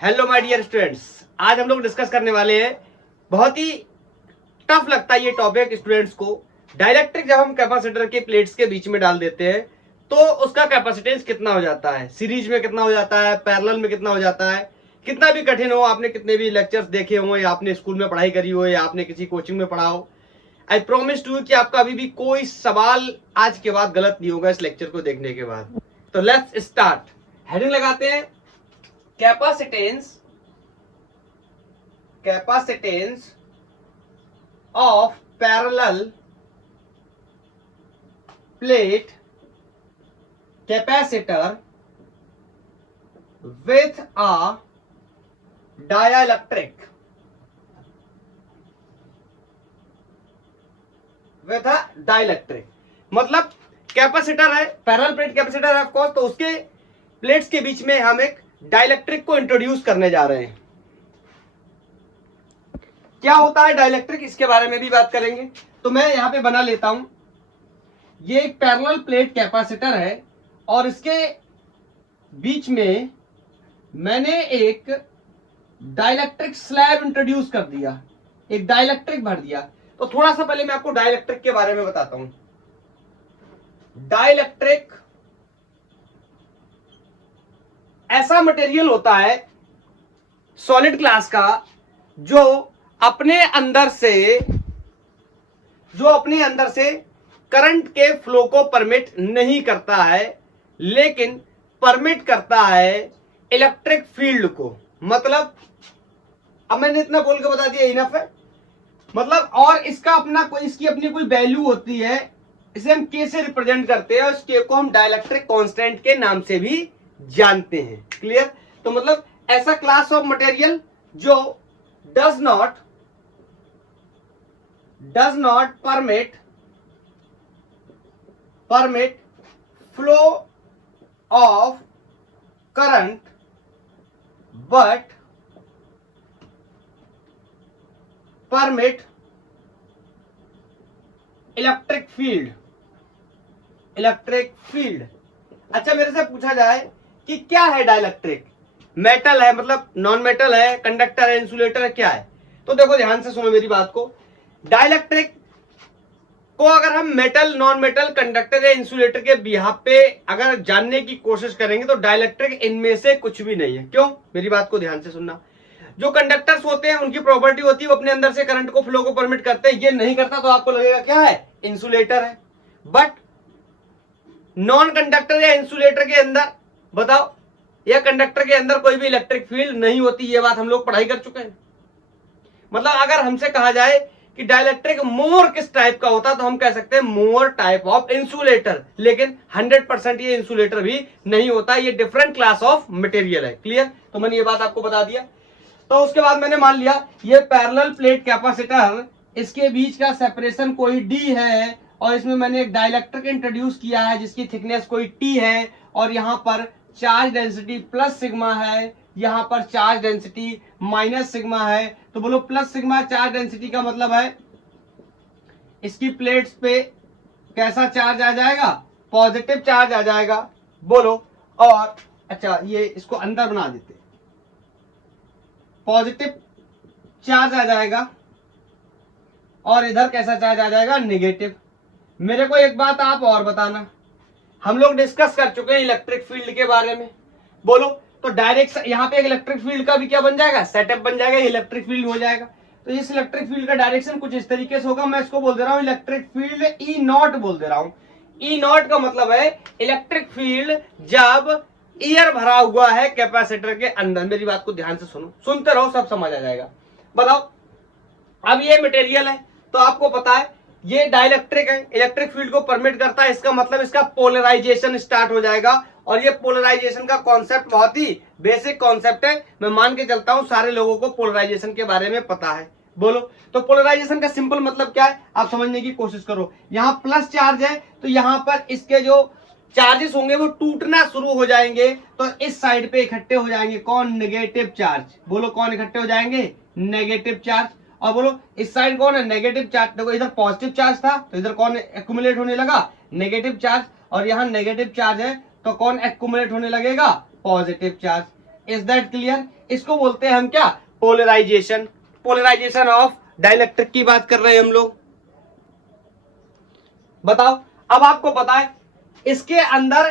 Hello my dear students, आज हम लोग डिस्कस करने वाले हैं। बहुत ही टफ लगता है ये टॉपिक स्टूडेंट्स को। डाइलेक्ट्रिक जब हम कैपेसिटर के प्लेट्स के बीच में डाल देते हैं तो उसका कैपेसिटेंस कितना हो जाता है, सीरीज में कितना हो जाता है, पैरेलल में कितना हो जाता है। कितना भी कठिन हो, आपने कितने भी लेक्चर्स देखे हो या आपने स्कूल में पढ़ाई करी हो या आपने किसी कोचिंग में पढ़ा हो, आई प्रॉमिस टू कि आपका अभी भी कोई सवाल आज के बाद गलत नहीं होगा इस लेक्चर को देखने के बाद। तो लेट्स स्टार्ट। हेडिंग लगाते हैं, capacitance of parallel plate capacitor with a dielectric मतलब कैपेसिटर है, पैरेलल प्लेट कैपेसिटर है ऑफकोर्स, तो उसके प्लेट्स के बीच में हम एक डाइलेक्ट्रिक को इंट्रोड्यूस करने जा रहे हैं। क्या होता है डाइलेक्ट्रिक, इसके बारे में भी बात करेंगे। तो मैं यहां पे बना लेता हूं, ये एक पैरेलल प्लेट कैपेसिटर है और इसके बीच में मैंने एक डाइलेक्ट्रिक स्लैब इंट्रोड्यूस कर दिया, एक डाइलेक्ट्रिक भर दिया। तो थोड़ा सा पहले मैं आपको डाइलेक्ट्रिक के बारे में बताता हूं। डाइलेक्ट्रिक ऐसा मटेरियल होता है सॉलिड क्लास का जो अपने अंदर से करंट के फ्लो को परमिट नहीं करता है, लेकिन परमिट करता है इलेक्ट्रिक फील्ड को। मतलब अब मैंने इतना बोल के बता दिया, इनफ है। मतलब और इसकी अपनी कोई वैल्यू होती है, इसे हम के से रिप्रेजेंट करते हैं और इस के को हम डाइलेक्ट्रिक कांस्टेंट के नाम से भी जानते हैं। क्लियर? तो मतलब ऐसा क्लास ऑफ मटेरियल जो does not permit flow of current but permit electric field. अच्छा, मेरे से पूछा जाए कि क्या है डाइलेक्ट्रिक, मेटल है, मतलब नॉन मेटल है, कंडक्टर है, इंसुलेटर है, क्या है? तो देखो ध्यान से सुनो मेरी बात को। डाइलेक्ट्रिक को अगर हम मेटल, नॉन मेटल, कंडक्टर या इंसुलेटर के बिहाफ पे अगर जानने की कोशिश करेंगे तो डाइलेक्ट्रिक इनमें से कुछ भी नहीं है। क्यों? मेरी बात को ध्यान से सुनना। जो कंडक्टर्स होते हैं उनकी प्रॉपर्टी होती है वो अपने अंदर से करंट को फ्लो को परमिट करते हैं, ये नहीं करता तो आपको लगेगा क्या है, इंसुलेटर है। बट नॉन कंडक्टर या इंसुलेटर के अंदर बताओ, या कंडक्टर के अंदर कोई भी इलेक्ट्रिक फील्ड नहीं होती, ये बात हम लोग पढ़ाई कर चुके हैं। मतलब अगर हमसे कहा जाए कि डाइलेक्ट्रिक मोर किस टाइप का होता तो हम कह सकते हैं मोर टाइप ऑफ इंसुलेटर, लेकिन 100% ये इंसुलेटर भी नहीं होता, ये डिफरेंट क्लास ऑफ मटेरियल है। क्लियर? तो मैंने ये बात आपको बता दिया। तो उसके बाद मैंने मान लिया ये पैरेलल प्लेट कैपेसिटर, इसके बीच का सेपरेशन कोई डी है और इसमें मैंने एक डाइलेक्ट्रिक इंट्रोड्यूस किया है जिसकी थिकनेस कोई टी है और यहां पर चार्ज डेंसिटी प्लस सिग्मा है, यहां पर चार्ज डेंसिटी माइनस सिग्मा है। तो बोलो प्लस सिग्मा चार्ज डेंसिटी का मतलब है इसकी प्लेट्स पे कैसा चार्ज आ जाएगा, पॉजिटिव चार्ज आ जाएगा। बोलो। और अच्छा, ये इसको अंदर बना देते, पॉजिटिव चार्ज आ जाएगा और इधर कैसा चार्ज आ जाएगा, नेगेटिव। मेरे को एक बात आप और बताना, हम लोग डिस्कस कर चुके हैं इलेक्ट्रिक फील्ड के बारे में। बोलो, तो डायरेक्ट यहाँ पे एक इलेक्ट्रिक फील्ड का भी क्या बन जाएगा, सेटअप बन जाएगा, इलेक्ट्रिक फील्ड हो जाएगा। तो इस इलेक्ट्रिक फील्ड का डायरेक्शन कुछ इस तरीके से होगा। मैं इसको बोल दे रहा हूं इलेक्ट्रिक फील्ड ई नॉट बोल दे रहा हूं। ई नॉट का मतलब है इलेक्ट्रिक फील्ड जब एयर भरा हुआ है कैपेसिटर के अंदर। मेरी बात को ध्यान से सुनो, सुनते रहो, सब समझ आ जाएगा। बताओ, अब ये मटेरियल है तो आपको पता है ये डाइलेक्ट्रिक है, इलेक्ट्रिक फील्ड को परमिट करता है, इसका मतलब इसका पोलराइजेशन स्टार्ट हो जाएगा। और ये पोलराइजेशन का कॉन्सेप्ट बहुत ही बेसिक कॉन्सेप्ट है, मैं मान के चलता हूं सारे लोगों को पोलराइजेशन के बारे में पता है। बोलो, तो पोलराइजेशन का सिंपल मतलब क्या है, आप समझने की कोशिश करो। यहां प्लस चार्ज है तो यहां पर इसके जो चार्जेस होंगे वो टूटना शुरू हो जाएंगे, तो इस साइड पे इकट्ठे हो जाएंगे कौन, नेगेटिव चार्ज। बोलो, कौन इकट्ठे हो जाएंगे, नेगेटिव चार्ज। और बोलो इस साइड कौन है, नेगेटिव चार्ज। देखो इधर पॉजिटिव चार्ज था तो इधर कौन एक्यूमुलेट होने लगा, नेगेटिव चार्ज। और यहाँ नेगेटिव चार्ज है तो कौन एक्यूमुलेट होने लगेगा, positive charge. Is that clear? इसको बोलते हैं हम क्या, पोलराइजेशन। पोलराइजेशन ऑफ डाइलेक्ट्रिक की बात कर रहे हैं हम लोग। बताओ, अब आपको पता है इसके अंदर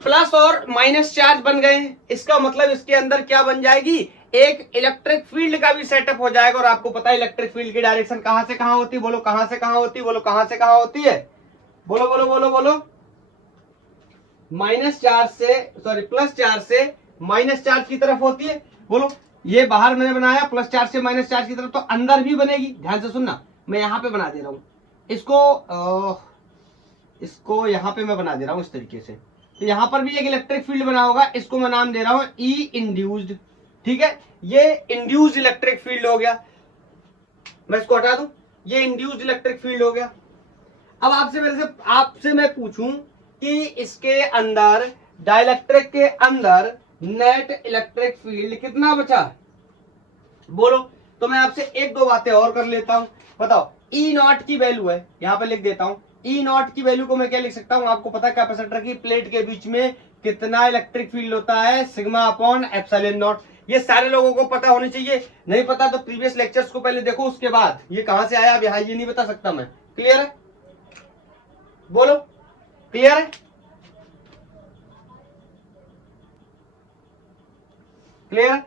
प्लस और माइनस चार्ज बन गए हैं, इसका मतलब इसके अंदर क्या बन जाएगी, एक इलेक्ट्रिक फील्ड का भी सेटअप हो जाएगा। और आपको पता है इलेक्ट्रिक फील्ड की डायरेक्शन कहां से कहां होती है, बोलो कहां से कहां होती है, बोलो कहां से कहां होती है, बोलो बोलो बोलो बोलो, माइनस चार्ज से, सॉरी प्लस चार्ज से माइनस चार्ज की तरफ होती है। बोलो, ये बाहर मैंने बनाया प्लस चार्ज से माइनस चार्ज की तरफ, तो अंदर भी बनेगी। ध्यान से सुनना, मैं यहां पे बना दे रहा हूं इसको यहां पे मैं बना दे रहा हूं इस तरीके से। तो यहां पर भी एक इलेक्ट्रिक फील्ड बना होगा, इसको मैं नाम दे रहा हूं ई इंड्यूस्ड। ठीक है, ये इंड्यूस्ड इलेक्ट्रिक फील्ड हो गया। मैं इसको हटा दूं, ये इंड्यूस्ड इलेक्ट्रिक फील्ड हो गया। अब आपसे मैं पूछूं कि इसके अंदर, डाइलेक्ट्रिक के अंदर नेट इलेक्ट्रिक फील्ड कितना बचा, बोलो। तो मैं आपसे एक दो बातें और कर लेता हूं। बताओ, ई नॉट की वैल्यू है, यहां पे लिख देता हूं। ई नॉट की वैल्यू को मैं क्या लिख सकता हूं, आपको पता है कैपेसिटर की प्लेट के बीच में कितना इलेक्ट्रिक फील्ड होता है, सिग्मा अपॉन एप्सिलॉन नॉट। ये सारे लोगों को पता होनी चाहिए, नहीं पता तो प्रीवियस लेक्चर्स को पहले देखो, उसके बाद ये कहां से आया अब यहां ये नहीं बता सकता मैं। क्लियर है, बोलो क्लियर है, क्लियर।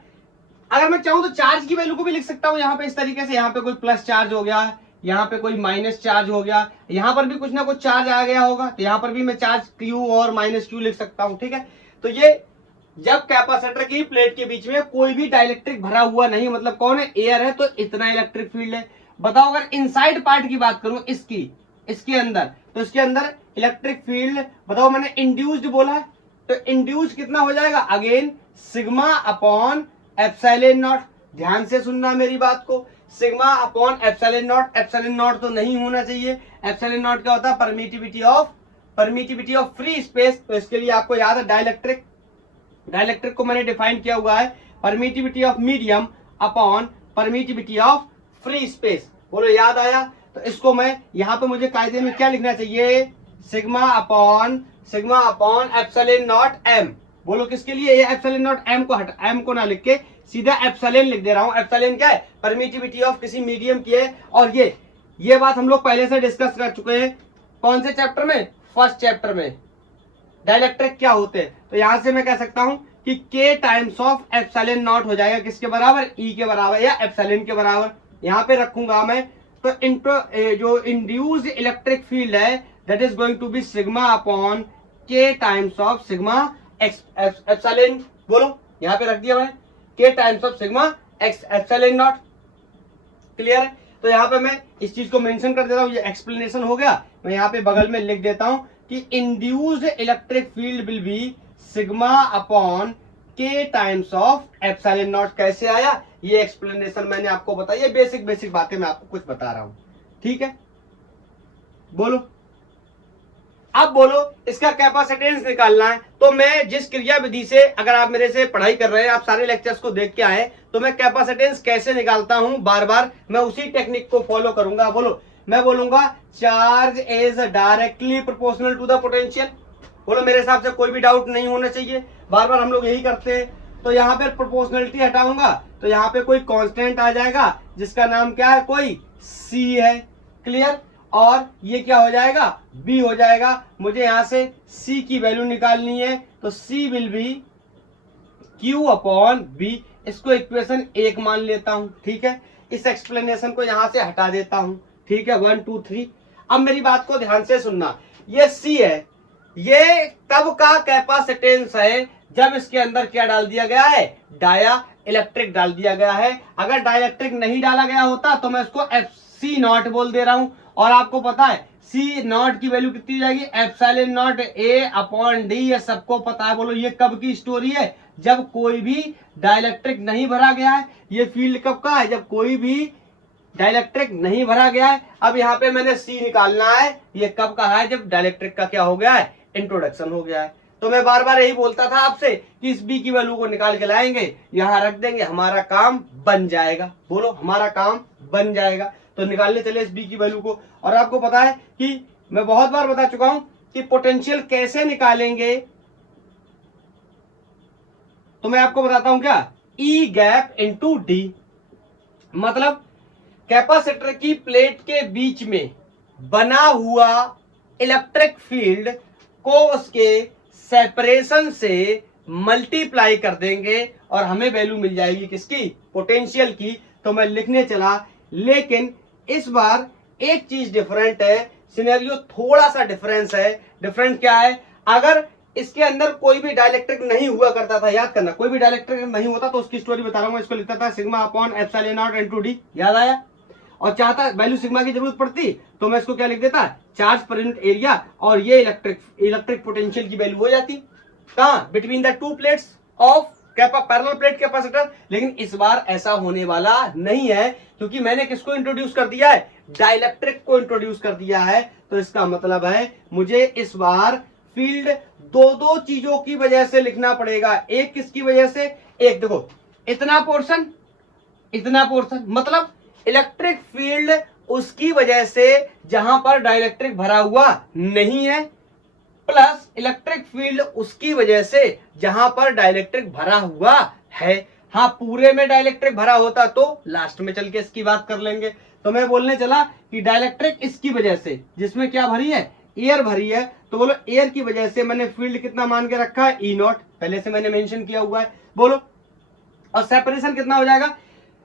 अगर मैं चाहूं तो चार्ज की वैल्यू को भी लिख सकता हूं यहां पे इस तरीके से, यहां पे कोई प्लस चार्ज हो गया, यहां पे कोई माइनस चार्ज हो गया, यहां पर भी कुछ ना कुछ चार्ज आ गया होगा, तो यहां पर भी मैं चार्ज क्यू और माइनस क्यू लिख सकता हूं। ठीक है, तो ये जब कैपेसिटर की प्लेट के बीच में कोई भी डाइलेक्ट्रिक भरा हुआ नहीं, मतलब कौन है, एयर है, तो इतना इलेक्ट्रिक फील्ड है। बताओ अगर इनसाइड पार्ट की बात करूं इसके अंदर, तो इसके अंदर इलेक्ट्रिक फील्ड, बताओ मैंने इंड्यूस्ड बोला है, तो इंड्यूस्ड कितना हो जाएगा, again sigma upon epsilon not. ध्यान से सुनना मेरी बात को, sigma upon epsilon not. Epsilon not तो नहीं होना चाहिए, एप्सिलॉन नॉट क्या होता है, परमिटिविटी ऑफ फ्री स्पेस। तो इसके लिए आपको याद है डाइलेक्ट्रिक को मैंने डिफाइन किया हुआ है, permittivity of medium upon permittivity of free space. बोलो याद आया। तो इसको मैं यहां पे मुझे कायदे में क्या लिखना चाहिए, sigma upon epsilon naught M. बोलो किसके लिए, ये एप्सिलॉन नॉट एम को ना लिख के सीधा एप्सिलॉन लिख दे रहा हूं। एप्सिलॉन क्या है, परमिटिविटी ऑफ किसी मीडियम की है। और ये बात हम लोग पहले से डिस्कस कर चुके हैं, कौन से चैप्टर में, फर्स्ट चैप्टर में, डाइलेक्ट्रिक क्या होते हैं। तो यहां से मैं कह सकता हूं कि के टाइम्स ऑफ एप्सिलॉन नॉट हो जाएगा किसके बराबर, ई के बराबर या एप्सिलॉन के बराबर। यहां पे रखूंगा मैं, तो जो इंड्यूस्ड इलेक्ट्रिक फील्ड है that is going to be sigma upon K times of sigma epsilon. बोलो यहां पे रख दिया मैं, K times of sigma epsilon naught. Clear है, तो यहां पे मैं इस चीज को मेंशन कर देता हूं, ये एक्सप्लेनेशन हो गया। मैं यहां पे बगल में लिख देता हूं कि induced electric field will be sigma upon K times of epsilon not. कैसे आया ये एक्सप्लेनेशन मैंने आपको बताया, ये बेसिक बातें मैं आपको कुछ बता रहा हूं। ठीक है, बोलो अब बोलो इसका कैपेसिटेंस निकालना है। तो मैं जिस क्रिया विधि से, अगर आप मेरे से पढ़ाई कर रहे हैं, आप सारे लेक्चर्स को देख के आए, तो मैं कैपेसिटेंस कैसे निकालता हूं बार बार मैं उसी टेक्निक को फॉलो करूंगा। बोलो, मैं बोलूंगा charge is directly proportional to the potential. बोलो मेरे हिसाब से कोई भी डाउट नहीं होना चाहिए, बार बार हम लोग यही करते हैं। तो यहाँ पे प्रोपोर्शनलिटी हटाऊंगा तो यहाँ पे कोई कांस्टेंट आ जाएगा जिसका नाम क्या है, कोई सी है। क्लियर, और ये क्या हो जाएगा, बी हो जाएगा। मुझे यहां से सी की वैल्यू निकालनी है, तो C will be Q upon B. इसको इक्वेशन 1 मान लेता हूं। ठीक है, इस एक्सप्लेनेशन को यहां से हटा देता हूं। ठीक है, 1 2 3। अब मेरी बात को ध्यान से सुनना, ये सी है, ये तब का कैपेसिटेंस है जब इसके अंदर क्या डाल दिया गया है, डाया इलेक्ट्रिक डाल दिया गया है। अगर डाइलेक्ट्रिक नहीं डाला गया होता तो मैं इसको एफ सी नॉट बोल दे रहा हूं। और आपको पता है सी नॉट की वैल्यू कितनी जाएगी, epsilon not a upon D. ये सबको पता है। बोलो ये कब की स्टोरी है, जब कोई भी डाइलेक्ट्रिक नहीं भरा गया है। ये फील्ड कब का है, जब कोई भी डाइलेक्ट्रिक नहीं भरा गया है। अब यहाँ पे मैंने सी निकालना है, ये कब का है, जब डाइलेक्ट्रिक का क्या हो गया है, इंट्रोडक्शन हो गया है। तो मैं बार बार यही बोलता था आपसे कि इस बी की वैल्यू को निकाल के लाएंगे, यहां रख देंगे, हमारा काम बन जाएगा। बोलो हमारा काम बन जाएगा। तो निकालने चले इस बी की वैल्यू को। और आपको पता है कि मैं बहुत बार बता चुका हूं कि पोटेंशियल कैसे निकालेंगे, तो मैं आपको बताता हूं क्या, ई गैप इंटू डी। मतलब कैपेसिटर की प्लेट के बीच में बना हुआ इलेक्ट्रिक फील्ड को उसके सेपरेशन से मल्टीप्लाई कर देंगे और हमें वैल्यू मिल जाएगी किसकी, पोटेंशियल की। तो मैं लिखने चला, लेकिन इस बार एक चीज डिफरेंट है, सिनेरियो थोड़ा सा डिफरेंस है। डिफरेंट क्या है, अगर इसके अंदर कोई भी डाइलेक्ट्रिक नहीं हुआ करता था, याद करना, कोई भी डाइलेक्ट्रिक नहीं होता तो उसकी स्टोरी बता रहा हूं। इसको लिखता था sigma upon epsilon not into D, याद आया। और चाहता वैल्यू सिग्मा की जरूरत पड़ती तो मैं इसको क्या लिख देता, चार्ज पर यूनिट एरिया, और ये इलेक्ट्रिक पोटेंशियल की वैल्यू हो जाती कहां, between the two plates of parallel plate capacitor. लेकिन इस बार ऐसा होने वाला नहीं है, क्योंकि मैंने किसको इंट्रोड्यूस कर दिया है, डाइलेक्ट्रिक को इंट्रोड्यूस कर दिया है। तो इसका मतलब है मुझे इस बार फील्ड दो दो चीजों की वजह से लिखना पड़ेगा। एक किसकी वजह से, एक देखो इतना पोर्शन, मतलब इलेक्ट्रिक फील्ड उसकी वजह से जहां पर डाइलेक्ट्रिक भरा हुआ नहीं है, प्लस इलेक्ट्रिक फील्ड उसकी वजह से जहां पर डाइलेक्ट्रिक भरा हुआ है। हाँ, पूरे में डाइलेक्ट्रिक भरा होता तो लास्ट में चल के इसकी बात कर लेंगे। तो मैं बोलने चला कि डाइलेक्ट्रिक इसकी वजह से, जिसमें क्या भरी है, एयर भरी है, तो बोलो एयर की वजह से मैंने फील्ड कितना मान के रखा है, ई नॉट, पहले से मैंने मेंशन किया हुआ है, बोलो। और सेपरेशन कितना हो जाएगा,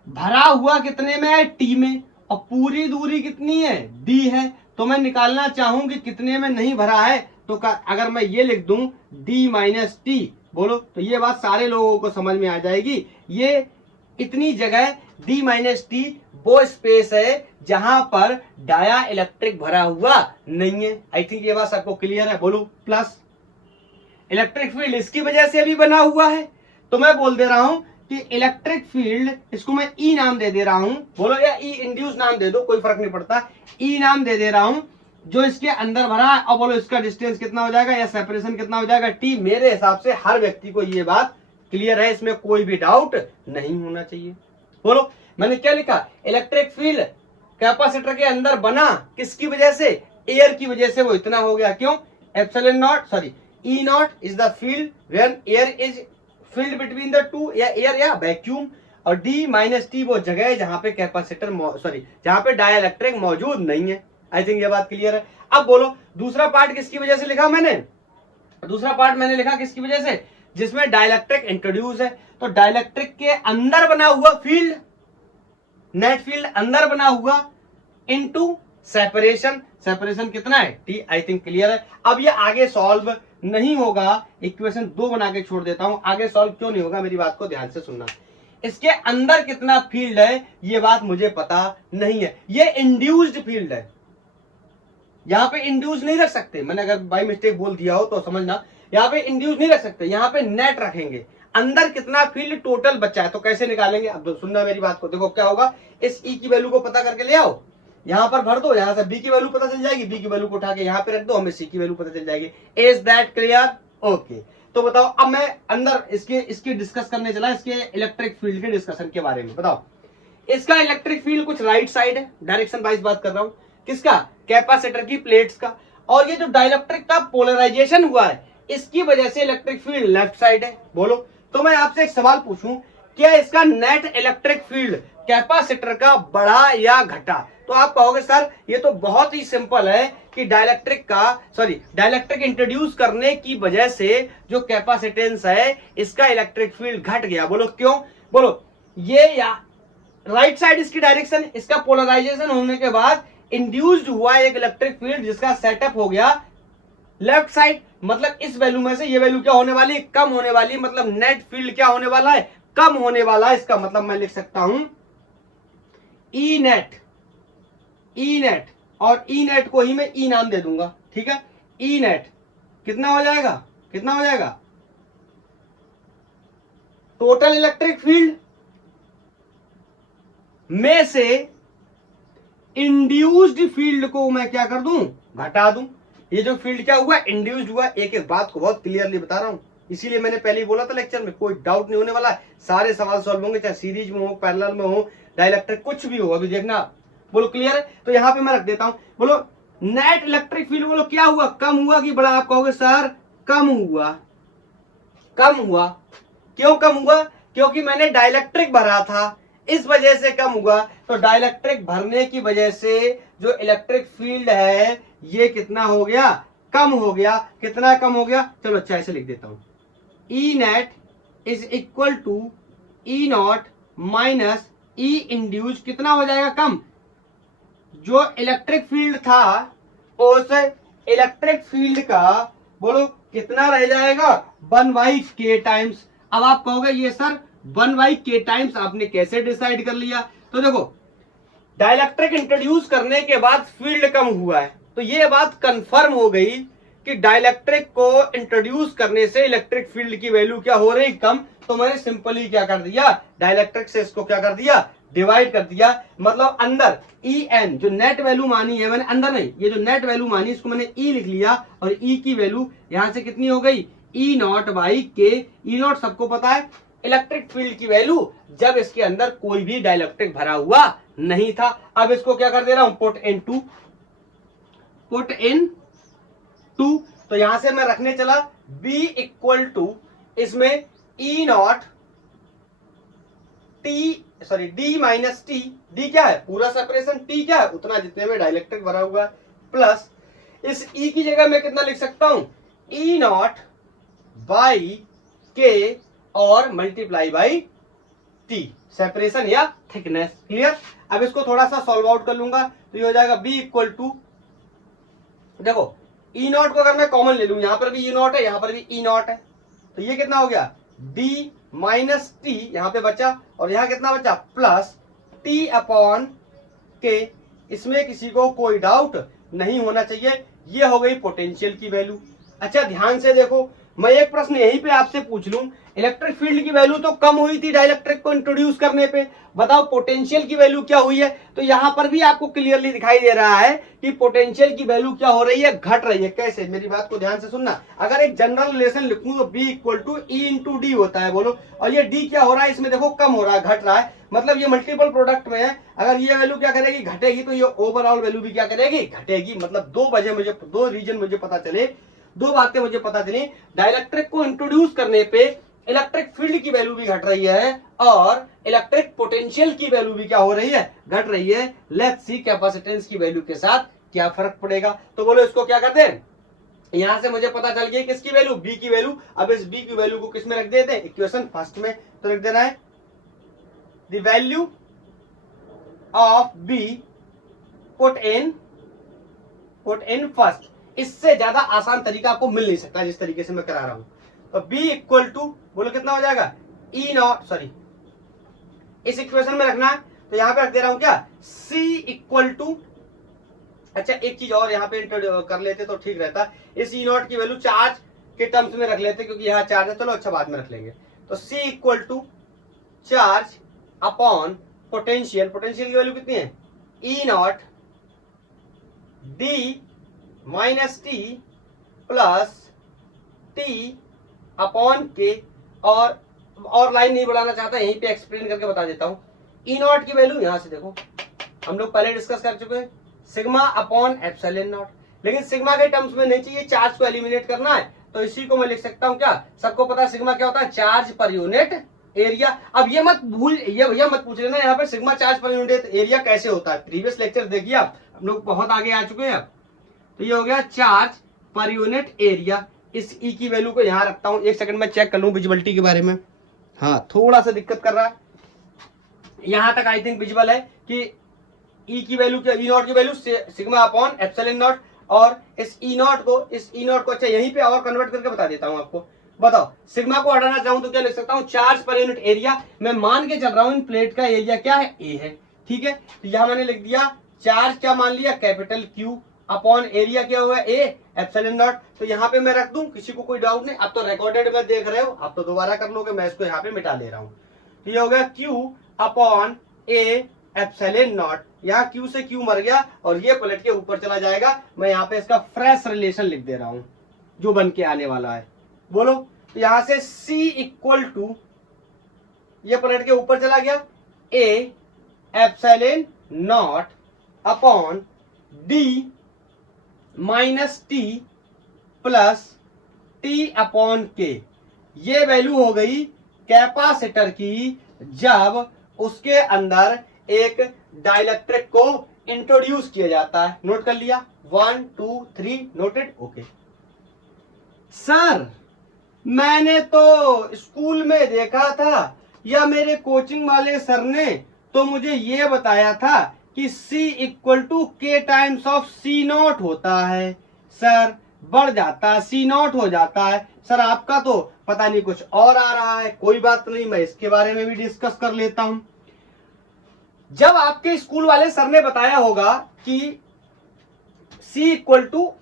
भरा हुआ कितने में है, टी में, और पूरी दूरी कितनी है, डी है। तो मैं निकालना चाहूं कि कितने में नहीं भरा है, तो अगर मैं ये लिख दूं डी माइनस टी, बोलो, तो ये बात सारे लोगों को समझ में आ जाएगी। ये इतनी जगह डी माइनस टी वो स्पेस है जहां पर डाया इलेक्ट्रिक भरा हुआ नहीं है। आई थिंक ये बात सबको क्लियर है, बोलो। प्लस इलेक्ट्रिक फील्ड इसकी वजह से भी बना हुआ है, तो मैं बोल दे रहा हूं कि इलेक्ट्रिक फील्ड, इसको मैं ई नाम दे रहा हूं, बोलो, या ई इंड्यूस नाम दे दो, कोई फर्क नहीं पड़ता, ई नाम दे रहा हूं, जो इसके अंदर भरा है। और बोलो इसका डिस्टेंस कितना हो जाएगा या सेपरेशन कितना हो जाएगा, टी। मेरे हिसाब से हर व्यक्ति को ये बात क्लियर है, इसमें कोई भी डाउट नहीं होना चाहिए। बोलो, मैंने क्या लिखा, इलेक्ट्रिक फील्ड कैपेसिटर के अंदर बना किसकी वजह से, एयर की वजह से, वो इतना हो गया। क्यों, epsilon not, sorry, E not is the field when air is field between the two, या एयर या वैक्यूम, और डी माइनस टी वो जगह है जहां पे कैपेसिटर, सॉरी, जहां पे डाइलेक्ट्रिक मौजूद नहीं है। आई थिंक ये बात क्लियर है। अब बोलो दूसरा पार्ट किसकी वजह से लिखा मैंने, दूसरा पार्ट मैंने लिखा किसकी वजह से, जिसमें डाइलेक्ट्रिक इंट्रोड्यूस है। तो डाइलेक्ट्रिक के अंदर बना हुआ फील्ड, नेट फील्ड अंदर बना हुआ, इनटू सेपरेशन, सेपरेशन कितना है, टी। आई थिंक क्लियर है। अब ये आगे सॉल्व नहीं होगा, इक्वेशन 2 बना के छोड़ देता हूं। आगे सॉल्व क्यों नहीं होगा, मेरी बात को ध्यान से सुनना। इसके अंदर कितना फील्ड है ये बात मुझे पता नहीं है, ये इंड्यूस्ड फील्ड है। यहां पे इंड्यूस नहीं रख सकते, मैंने अगर बाई मिस्टेक बोल दिया हो तो समझना, यहां पे इंड्यूस नहीं रख सकते, यहां पे नेट रखेंगे। अंदर कितना फील्ड टोटल बचा है तो कैसे निकालेंगे, अब सुनना मेरी बात को। देखो क्या होगा, इस ई की वैल्यू को पता करके ले आओ, यहां पर भर दो, यहां से बी की वैल्यू पता चल जाएगी, बी की वैल्यू को उठा के यहां पे रख दो, हमें सी की वैल्यू पता चल जाएगी। Is that clear, okay. तो बताओ, अब मैं अंदर इसकी डिस्कस करने चला, इसके इलेक्ट्रिक फील्ड के डिस्कशन के बारे में। बताओ, इसका इलेक्ट्रिक फील्ड कुछ राइट साइड है, डायरेक्शन वाइज बात कर रहा हूं, किसका, कैपेसिटर की प्लेट्स का। और ये जो डाइलेक्ट्रिक का पोलराइजेशन हुआ है, इसकी वजह से इलेक्ट्रिक फील्ड लेफ्ट साइड है। बोलो, तो मैं आपसे एक सवाल पूछूं, क्या इसका नेट इलेक्ट्रिक फील्ड कैपेसिटर का बढ़ा या घटा? तो आप कहोगे सर ये तो बहुत ही सिंपल है कि डाइलेक्ट्रिक इंट्रोड्यूस करने की वजह से जो कैपेसिटेंस है इसका इलेक्ट्रिक फील्ड घट गया। बोलो क्यों, बोलो, ये या राइट साइड इसकी डायरेक्शन, इसका पोलराइजेशन होने के बाद इंड्यूस्ड हुआ एक इलेक्ट्रिक फील्ड जिसका सेटअप हो गया लेफ्ट साइड। मतलब इस वैल्यू में से ये वैल्यू क्या होने वाली, कम होने वाली, मतलब नेट फील्ड क्या होने वाला है, कम होने वाला है। इसका मतलब मैं लिख सकता हूं ई नेट, और ई नेट को ही मैं ई नाम दे दूंगा, ठीक है। ई नेट कितना हो जाएगा, कितना हो जाएगा, टोटल इलेक्ट्रिक फील्ड में से इंड्यूस्ड फील्ड को मैं क्या कर दूं, घटा दूं। ये जो फील्ड क्या हुआ, इंड्यूस्ड हुआ। एक एक बात को बहुत क्लियरली बता रहा हूं, इसीलिए मैंने पहले ही बोला था लेक्चर में, कोई डाउट नहीं होने वाला है, सारे सवाल सॉल्व होंगे, चाहे सीरीज में हो, पैरेलल में हो, डाइलेक्ट्रिक कुछ भी हो। अभी देखना, बोलो क्लियर है। तो यहां पे मैं रख देता हूं, बोलो नेट इलेक्ट्रिक फील्ड, बोलो क्या हुआ, कम हुआ कि बड़ा? आप कहोगे सर कम हुआ। कम हुआ, क्यों कम हुआ? क्योंकि मैंने डाइलेक्ट्रिक भरा था, इस वजह से कम हुआ। तो डाइलेक्ट्रिक भरने की वजह से जो इलेक्ट्रिक फील्ड है ये कितना हो गया, कम हो गया। कितना कम हो गया, चलो अच्छा ऐसे लिख देता हूं, E net is equal to E naught minus E induce, कितना हो जाएगा कम। जो इलेक्ट्रिक फील्ड था उस इलेक्ट्रिक फील्ड का बोलो कितना रह जाएगा, 1/k टाइम्स। अब आप कहोगे ये सर 1/k टाइम्स आपने कैसे डिसाइड कर लिया। तो देखो डाइलेक्ट्रिक इंट्रोड्यूस करने के बाद फील्ड कम हुआ है, तो ये बात कंफर्म हो गई कि डाइलेक्ट्रिक को इंट्रोड्यूस करने से इलेक्ट्रिक फील्ड की वैल्यू क्या हो रही, कम। तो मैंने सिंपली क्या कर दिया, डाइलेक्ट्रिक से इसको क्या कर दिया, डिवाइड कर दिया। मतलब अंदर ई एन जो नेट वैल्यू मानी है मैंने, अंदर नहीं, ये जो नेट वैल्यू मानी इसको मैंने ई लिख लिया, और ई की वैल्यू यहां से कितनी हो गई, ई नॉट बाई के। ई नॉट सबको पता है इलेक्ट्रिक फील्ड की वैल्यू जब इसके अंदर कोई भी डाइलेक्ट्रिक भरा हुआ नहीं था। अब इसको क्या कर दे रहा हूं, पुट इन टू। तो यहां से मैं रखने चला b इक्वल टू इसमें E naught T, sorry D minus T. D क्या है, पूरा सेपरेशन, टी क्या है, उतना जितने में डाइलेक्ट्रिक भरा हुआ है, प्लस इस ई की जगह मैं कितना लिख सकता हूं, ई नॉट बाई के और मल्टीप्लाई बाई टी, सेपरेशन या थिकनेस। क्लियर। अब इसको थोड़ा सा सॉल्व आउट कर लूंगा तो ये हो जाएगा b इक्वल टू, देखो ई नॉट को अगर मैं कॉमन ले लूं, यहां पर भी ई नॉट है, यहां पर भी ई नॉट है, तो ये कितना हो गया, d माइनस टी यहां पे बचा, और यहां कितना बचा, प्लस t अपॉन के। इसमें किसी को कोई डाउट नहीं होना चाहिए, ये हो गई पोटेंशियल की वैल्यू। अच्छा ध्यान से देखो, मैं एक प्रश्न यहीं पे आपसे पूछ लूं, इलेक्ट्रिक फील्ड की वैल्यू तो कम हुई थी डाइलेक्ट्रिक को इंट्रोड्यूस करने पे, बताओ पोटेंशियल की वैल्यू क्या हुई है। तो यहां पर भी आपको क्लियरली दिखाई दे रहा है कि पोटेंशियल की वैल्यू क्या हो रही है, घट रही है। कैसे, मेरी बात को ध्यान से सुनना। अगर एक जनरल रिलेशन लिखूं तो b equal to E into D होता है, बोलो, और ये d क्या हो रहा है, इसमें देखो कम हो रहा है, घट रहा है, मतलब ये मल्टीपल प्रोडक्ट में है। अगर ये वैल्यू क्या करेगी, घटेगी, तो ये ओवरऑल वैल्यू भी क्या करेगी, घटेगी। मतलब दो रीजन मुझे पता चले, दो बातें मुझे पता चली, डाइलेक्ट्रिक को इंट्रोड्यूस करने पे इलेक्ट्रिक फील्ड की वैल्यू भी घट रही है और इलेक्ट्रिक पोटेंशियल की वैल्यू भी क्या हो रही है, घट रही है। लेट्स सी कैपेसिटेंस की वैल्यू के साथ क्या फर्क पड़ेगा। तो बोलो इसको क्या करते हैं, यहां से मुझे पता चल गया किसकी वैल्यू, बी की वैल्यू। अब इस बी की वैल्यू को किस में रख देते हैं, इक्वेशन फर्स्ट में। तो रख देना है the value of B put in first. इससे ज्यादा आसान तरीका आपको मिल नहीं सकता जिस तरीके से मैं करा रहा हूं। तो b इक्वल टू बोलो कितना हो जाएगा, ई नॉट, सॉरी इस इक्वेशन में रखना है, तो यहां पे रख दे रहा हूं क्या, c इक्वल टू, अच्छा एक चीज और यहां पे कर लेते तो ठीक रहता, इस ई नॉट की वैल्यू चार्ज के टर्म्स में रख लेते क्योंकि यहां चार्ज है, चलो अच्छा बाद में रख लेंगे। तो c equal to charge upon potential, potential की वैल्यू कितनी है, E naught D minus T plus T upon K. और लाइन नहीं बढ़ाना चाहता, यहीं पे एक्सप्लेन करके बता देता हूं। ई नॉट की वैल्यू यहां से देखो, हम लोग पहले डिस्कस कर चुके हैं, सिग्मा अपॉन एप्सिलॉन नॉट, लेकिन सिग्मा के टर्म्स में नहीं चाहिए, चार्ज को एलिमिनेट करना है, तो इसी को मैं लिख सकता हूं क्या, सबको पता है सिग्मा क्या होता है, चार्ज पर यूनिट एरिया। अब ये मत भूल, ये भैया मत पूछ लेना यहाँ पे sigma charge per unit area कैसे होता है, प्रीवियस लेक्चर देखिए आप, हम लोग बहुत आगे आ चुके हैं। तो ये हो गया चार्ज पर यूनिट एरिया। इस ई की वैल्यू को यहां रखता हूं, एक सेकंड में चेक कर लूं विजिबिलिटी के बारे में। हाँ थोड़ा सा दिक्कत कर रहा है, यहां तक आई थिंक विजिबल है कि ई की वैल्यू क्या, ई नॉट की value sigma upon epsilon not, और इस ई नॉट को अच्छा यहीं पे और कन्वर्ट करके बता देता हूं आपको। बताओ सिग्मा को हटाना चाहूं तो क्या लिख सकता हूं, चार्ज पर यूनिट एरिया। मैं मान के चल रहा हूं इन प्लेट का एरिया क्या है, ए है, ठीक है। तो यहां मैंने लिख दिया चार्ज क्या मान लिया, कैपिटल क्यू, अपॉन एरिया क्या हुआ, ए एप्सिलॉन नॉट। तो यहाँ पे मैं रख दूं, किसी को कोई डाउट नहीं, अब तो रिकॉर्डेड में देख रहे हो, आप तो दोबारा कर लोगे, मैं इसको यहाँ पे मिटा ले रहा हूँ। तो ये हो गया Q upon A epsilon not, यहाँ क्यू से क्यू मर गया और ये पलट के ऊपर चला जाएगा। मैं यहाँ पे इसका फ्रेश रिलेशन लिख दे रहा हूँ जो बन के आने वाला है, बोलो। तो यहां से c इक्वल टू, ये पलट के ऊपर चला गया, ए epsilon not upon D minus T plus T upon के। ये वैल्यू हो गई कैपेसिटर की जब उसके अंदर एक डाइलेक्ट्रिक को इंट्रोड्यूस किया जाता है। नोट कर लिया, 1 2 3 नोटेड, ओके। सर मैंने तो स्कूल में देखा था या मेरे कोचिंग वाले सर ने तो मुझे ये बताया था कि C इक्वल टू के टाइम्स ऑफ C नॉट होता है। सर बढ़ जाता है, C नॉट हो जाता है। सर आपका तो पता नहीं कुछ और आ रहा है। कोई बात नहीं, मैं इसके बारे में भी डिस्कस कर लेता हूं। जब आपके स्कूल वाले सर ने बताया होगा कि C equal to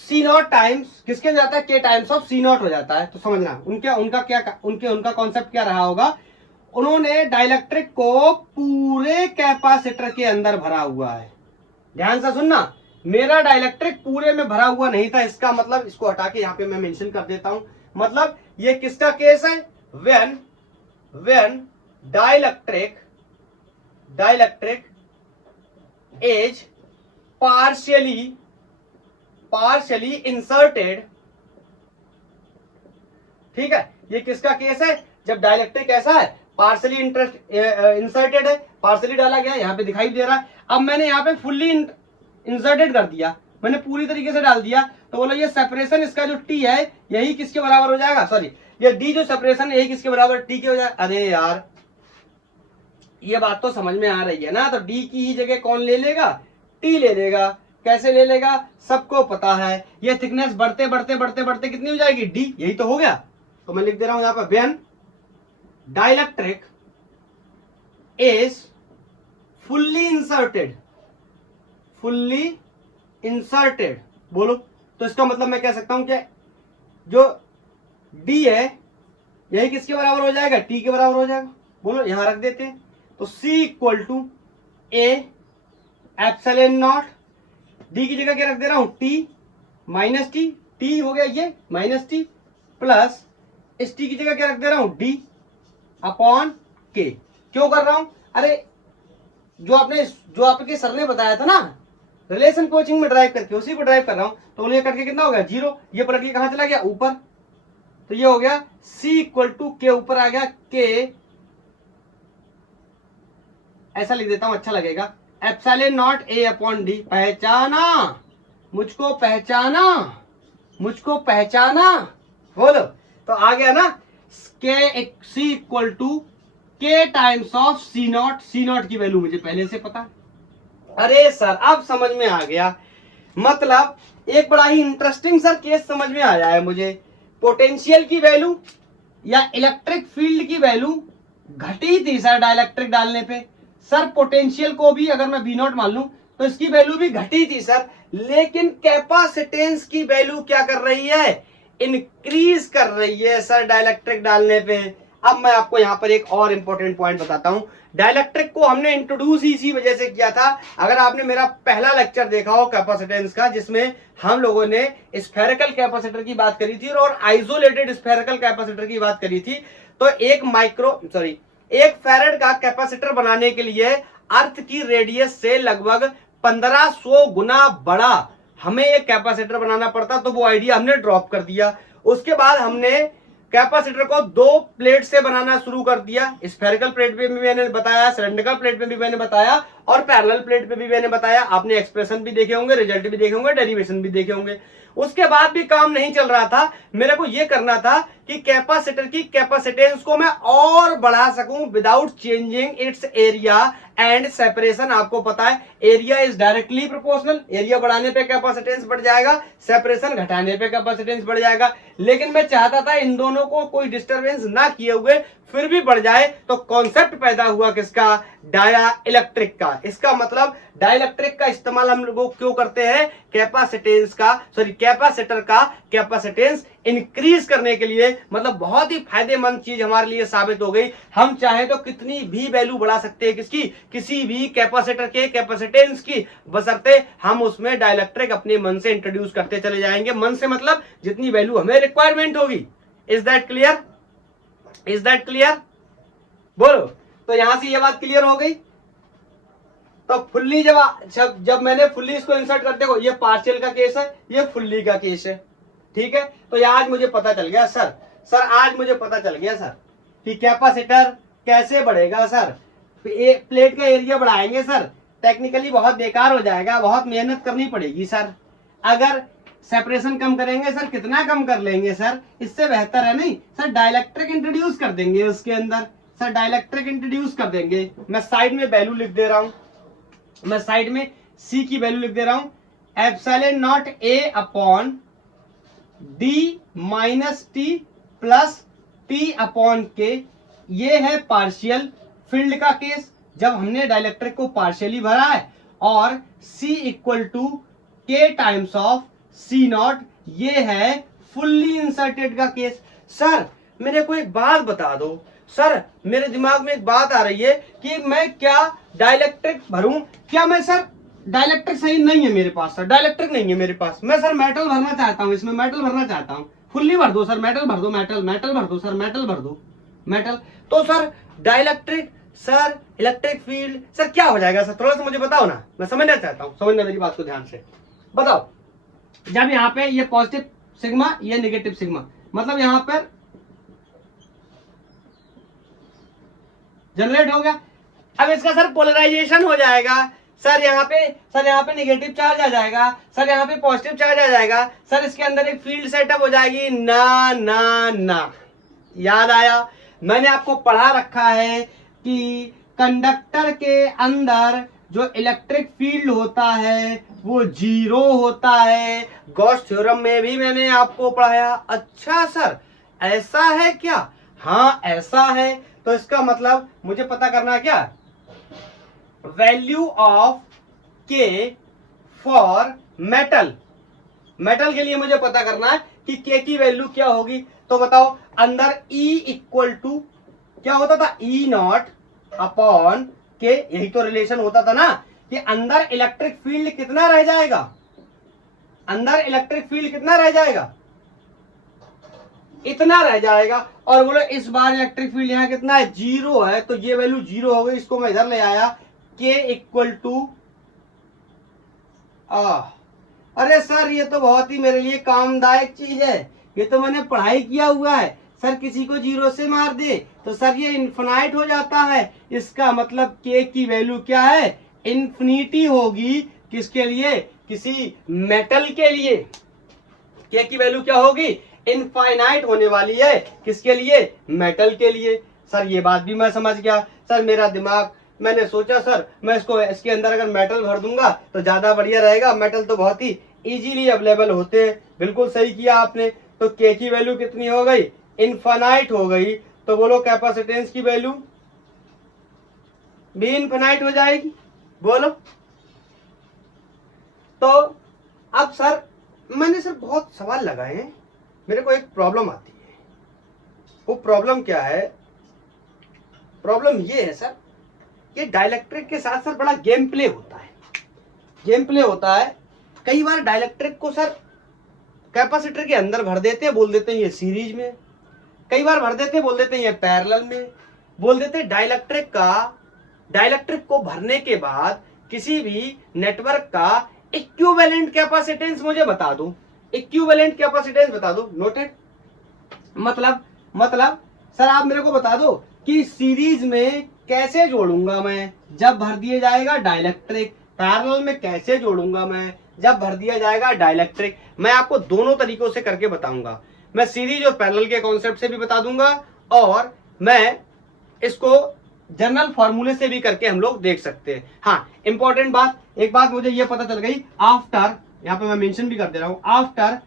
C naught times किसके हो जाता है, के टाइम्स ऑफ C नॉट हो जाता है, तो समझना उनका कॉन्सेप्ट क्या रहा होगा। उन्होंने डाइलेक्ट्रिक को पूरे कैपेसिटर के अंदर भरा हुआ है। ध्यान से सुनना, मेरा डाइलेक्ट्रिक पूरे में भरा हुआ नहीं था। इसका मतलब इसको हटा के यहां पे मैं मेंशन कर देता हूं। मतलब ये किसका केस है, when dielectric is partially inserted. ठीक है, ये किसका केस है, जब डाइलेक्ट्रिक ऐसा है, पार्शियली इंसर्टेड है, पार्शियली डाला गया, यहाँ पे दिखाई दे रहा है। अब मैंने यहाँ पे फुल्ली इंसर्टेड कर दिया, मैंने पूरी तरीके से डाल दिया, तो बोलो ये सेपरेशन इसका जो टी है यही किसके बराबर हो जाएगा, सॉरी ये डी जो सेपरेशन यही किसके बराबर, टी के हो जाएगा। अरे यार ये बात तो समझ में आ रही है ना, तो डी की ही जगह कौन ले लेगा, टी ले लेगा। कैसे ले लेगा, सबको पता है, ये थिकनेस बढ़ते बढ़ते बढ़ते बढ़ते कितनी हो जाएगी, डी, यही तो हो गया। तो मैं लिख दे रहा हूं यहां पर, when dielectric is fully inserted, बोलो। तो इसका मतलब मैं कह सकता हूं कि जो डी है यही किसके बराबर हो जाएगा, टी के बराबर हो जाएगा। बोलो यहां रख देते हैं, तो C equal to A epsilon naught, D की जगह क्या रख दे रहा हूं, टी माइनस टी, टी हो गया ये माइनस टी, प्लस इस टी की जगह क्या रख दे रहा हूं, डी अपॉन के। क्यों कर रहा हूं, अरे जो आपके सर ने बताया था ना रिलेशन कोचिंग में ड्राइव करके, उसी को ड्राइव कर रहा हूं। तो ये करके कितना हो गया, 0, ये पलट के कहां चला गया, ऊपर। तो ये हो गया C इक्वल टू के, ऊपर आ गया के, ऐसा लिख देता हूं अच्छा लगेगा, epsilon not a upon D. पहचाना मुझको पहचाना, बोलो। तो आ गया ना, के C इक्वल टू के times of C not. C not की वैल्यू मुझे पहले से पता। अरे सर अब समझ में आ गया, मतलब एक बड़ा ही इंटरेस्टिंग सर केस समझ में आया है मुझे। पोटेंशियल की वैल्यू या इलेक्ट्रिक फील्ड की वैल्यू घटी थी सर डाइलेक्ट्रिक डालने पे। सर पोटेंशियल को भी अगर मैं V नॉट मान लूं तो इसकी वैल्यू भी घटी थी सर, लेकिन कैपेसिटेंस की वैल्यू क्या कर रही है, इंक्रीज कर रही है सर डाइलेक्ट्रिक डालने पे। अब मैं आपको यहां पर एक और इंपॉर्टेंट पॉइंट बताता हूं। डाइलेक्ट्रिक को हमने इंट्रोड्यूस ही इसी वजह से किया था। अगर आपने मेरा पहला लेक्चर देखा हो कैपेसिटेंस का, जिसमें हम लोगों ने स्फेरिकल कैपेसिटर की बात करी थी और आइसोलेटेड स्फेरिकल कैपेसिटर की बात करी थी, तो एक फैरेड का कैपेसिटर बनाने के लिए अर्थ की रेडियस से लगभग 1500 गुना बड़ा हमें एक कैपेसिटर बनाना पड़ता, तो वो आइडिया हमने ड्रॉप कर दिया। उसके बाद हमने कैपेसिटर को 2 प्लेट से बनाना शुरू कर दिया। स्फेरिकल प्लेट पे भी मैंने बताया, सिलेंड्रिकल प्लेट पे भी मैंने बताया और पैरेलल प्लेट पे भी मैंने बताया। आपने एक्सप्रेशन भी देखे होंगे, रिजल्ट भी देखे होंगे, डेरिवेशन भी देखे होंगे। उसके बाद भी काम नहीं चल रहा था, मेरे को यह करना था कि कैपेसिटर की कैपेसिटेंस को मैं और बढ़ा सकूं without changing it's area and separation. आपको पता है area is directly proportional, area बढ़ाने पे कैपेसिटेंस बढ़ जाएगा, सेपरेशन घटाने पे कैपेसिटेंस बढ़ जाएगा। लेकिन मैं चाहता था इन दोनों को कोई डिस्टरबेंस ना किए हुए फिर भी बढ़ जाए, तो कॉन्सेप्ट पैदा हुआ किसका, डाइलेक्ट्रिक का। इसका मतलब डाइलेक्ट्रिक का इस्तेमाल हम लोग क्यों करते हैं, कैपेसिटर का कैपेसिटेंस इंक्रीज करने के लिए। मतलब बहुत ही फायदेमंद चीज हमारे लिए साबित हो गई। हम चाहे तो कितनी भी वैल्यू बढ़ा सकते हैं किसकी, किसी भी कैपेसिटर के कैपेसिटेंस की, बशर्ते हम उसमें डाइलेक्ट्रिक अपने मन से इंट्रोड्यूस करते चले जाएंगे। मन से मतलब जितनी वैल्यू हमें रिक्वायरमेंट होगी। इज दैट क्लियर, बोलो। तो यहां से ये बात क्लियर हो गई। तो फुल्ली जब मैंने फुल्ली इसको इंसर्ट करते हो, ये पार्शियल का केस है, ये फुल्ली का केस है, ठीक है। तो ये आज मुझे पता चल गया सर सर आज मुझे पता चल गया सर कि कैपेसिटर कैसे बढ़ेगा सर। प्लेट का एरिया बढ़ाएंगे सर, टेक्निकली बहुत बेकार हो जाएगा, बहुत मेहनत करनी पड़ेगी सर। अगर सेपरेशन कम करेंगे सर, कितना कम कर लेंगे सर, इससे बेहतर है नहीं सर डाइलेक्ट्रिक इंट्रोड्यूस कर देंगे उसके अंदर। सर डाइलेक्ट्रिक इंट्रोड्यूस कर देंगे। मैं साइड में वैल्यू लिख दे रहा हूं, मैं साइड में सी की वैल्यू लिख दे रहा हूं, epsilon not a upon D minus T plus T upon के। ये है पार्शियल फील्ड का केस, जब हमने डाइलेक्ट्रिक को पार्शियली भरा है, और C इक्वल टू के टाइम्स ऑफ सी नॉट, ये है फुल्ली इंसर्टेड का केस। सर मेरे को एक बात बता दो सर, मेरे दिमाग में एक बात आ रही है कि मैं क्या डाइलेक्ट्रिक भरूं, क्या मैं सर डाइलेक्ट्रिक सही नहीं है मेरे पास, सर डाइलेक्ट्रिक नहीं है मेरे पास, मैं सर मेटल भरना चाहता हूं, इसमें मेटल भरना चाहता हूं, फुल्ली भर दो सर, मेटल भर दो, मेटल भर दो सर, मेटल भर दो मेटल। तो sir dielectric, sir electric field, sir क्या हो जाएगा सर, थोड़ा सा मुझे बताओ ना, मैं समझना चाहता हूँ, समझना मेरी बात को ध्यान से बताओ। जब यहाँ पे ये पॉजिटिव सिग्मा, ये नेगेटिव सिग्मा, मतलब यहाँ पर जनरेट हो गया। अब इसका सर पोलराइजेशन हो जाएगा, सर यहाँ पे नेगेटिव चार्ज आ जाएगा, सर यहाँ पे पॉजिटिव चार्ज आ जाएगा, सर इसके अंदर एक फील्ड सेटअप हो जाएगी। ना ना ना, याद आया, मैंने आपको पढ़ा रखा है कि कंडक्टर के अंदर जो इलेक्ट्रिक फील्ड होता है वो जीरो होता है। गॉस थ्योरम में भी मैंने आपको पढ़ाया। अच्छा सर ऐसा है क्या? हाँ ऐसा है। तो इसका मतलब मुझे पता करना क्या, वैल्यू ऑफ के फॉर मेटल। मेटल के लिए मुझे पता करना है कि के की वैल्यू क्या होगी। तो बताओ, अंदर E इक्वल टू क्या होता था, E नॉट अपॉन के, यही तो रिलेशन होता था ना कि अंदर इलेक्ट्रिक फील्ड कितना रह जाएगा, अंदर इलेक्ट्रिक फील्ड कितना रह जाएगा, इतना रह जाएगा। और बोलो इस बार इलेक्ट्रिक फील्ड यहाँ कितना है, जीरो है, तो ये वैल्यू जीरो हो गई, इसको मैं इधर ले आया, के इक्वल टू अरे सर ये तो बहुत ही मेरे लिए कामदायक चीज है, ये तो मैंने पढ़ाई किया हुआ है। सर किसी को जीरो से मार दे तो सर ये इन्फिनाइट हो जाता है, इसका मतलब के की वैल्यू क्या है, इन्फिनिटी होगी। किसके लिए, किसी मेटल के लिए के की वैल्यू क्या होगी, इनफाइनाइट होने वाली है। किसके लिए, मेटल के लिए। सर ये बात भी मैं समझ गया। सर मेरा दिमाग, मैंने सोचा सर मैं इसके अंदर अगर मेटल भर दूंगा तो ज्यादा बढ़िया रहेगा, मेटल तो बहुत ही इजीली अवेलेबल होते हैं। बिल्कुल सही किया आपने। तो के की वैल्यू कितनी हो गई, इनफाइनाइट हो गई। तो बोलो कैपेसिटेंस की वैल्यू भी इनफाइनाइट हो जाएगी, बोलो। तो अब सर मैंने सर बहुत सवाल लगाए हैं, मेरे को एक प्रॉब्लम आती है। वो प्रॉब्लम क्या है, प्रॉब्लम ये है सर, ये डाइलेक्ट्रिक के साथ सर बड़ा गेम प्ले होता है। गेम प्ले होता है, कई बार डाइलेक्ट्रिक को सर कैपेसिटर के अंदर भर देते हैं, बोल देते हैं ये सीरीज में, कई बार भर देते हैं बोल देते हैं ये पैरेलल में, बोल देते हैं डाइलेक्ट्रिक को भरने के बाद किसी भी नेटवर्क का इक्विवेलेंट कैपेसिटेंस मुझे बता दो, इक्विवेलेंट कैपेसिटेंस बता दो। नोटेड, मतलब सर आप मेरे को बता दो कि सीरीज में कैसे जोड़ूंगा मैं जब भर दिया जाएगा डाइलेक्ट्रिक, पैरेलल में कैसे जोड़ूंगा मैं जब भर दिया जाएगा डाइलेक्ट्रिक। मैं आपको दोनों तरीकों से करके बताऊंगा, मैं सीरीज और पैरेलल के कॉन्सेप्ट से भी बता दूंगा, और मैं इसको जनरल फॉर्मूले से भी करके हम लोग देख सकते हैं। हाँ इंपॉर्टेंट बात, एक बात मुझे ये पता चल गई, आफ्टर, यहां पे मैं मेंशन भी कर दे रहा हूं, आफ्टर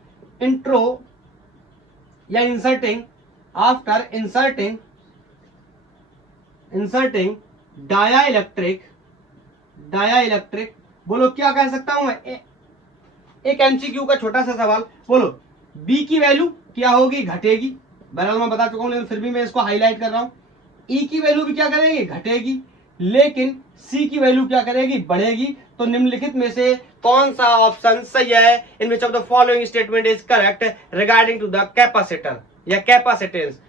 इंट्रो या इंसर्टिंग, आफ्टर इंसर्टिंग डाइलेक्ट्रिक, बोलो क्या कह सकता हूं मैं, एक एमसीक्यू का छोटा सा सवाल, बोलो बी की वैल्यू क्या होगी, घटेगी। बहरहाल मैं बता चुका हूं लेकिन फिर भी मैं इसको हाईलाइट कर रहा हूं। ई की वैल्यू भी क्या करेगी, घटेगी, लेकिन सी की वैल्यू क्या करेगी, बढ़ेगी। तो निम्नलिखित में से कौन सा ऑप्शन सही है, in which of the following statement is correct regarding to the capacitor या capacitance.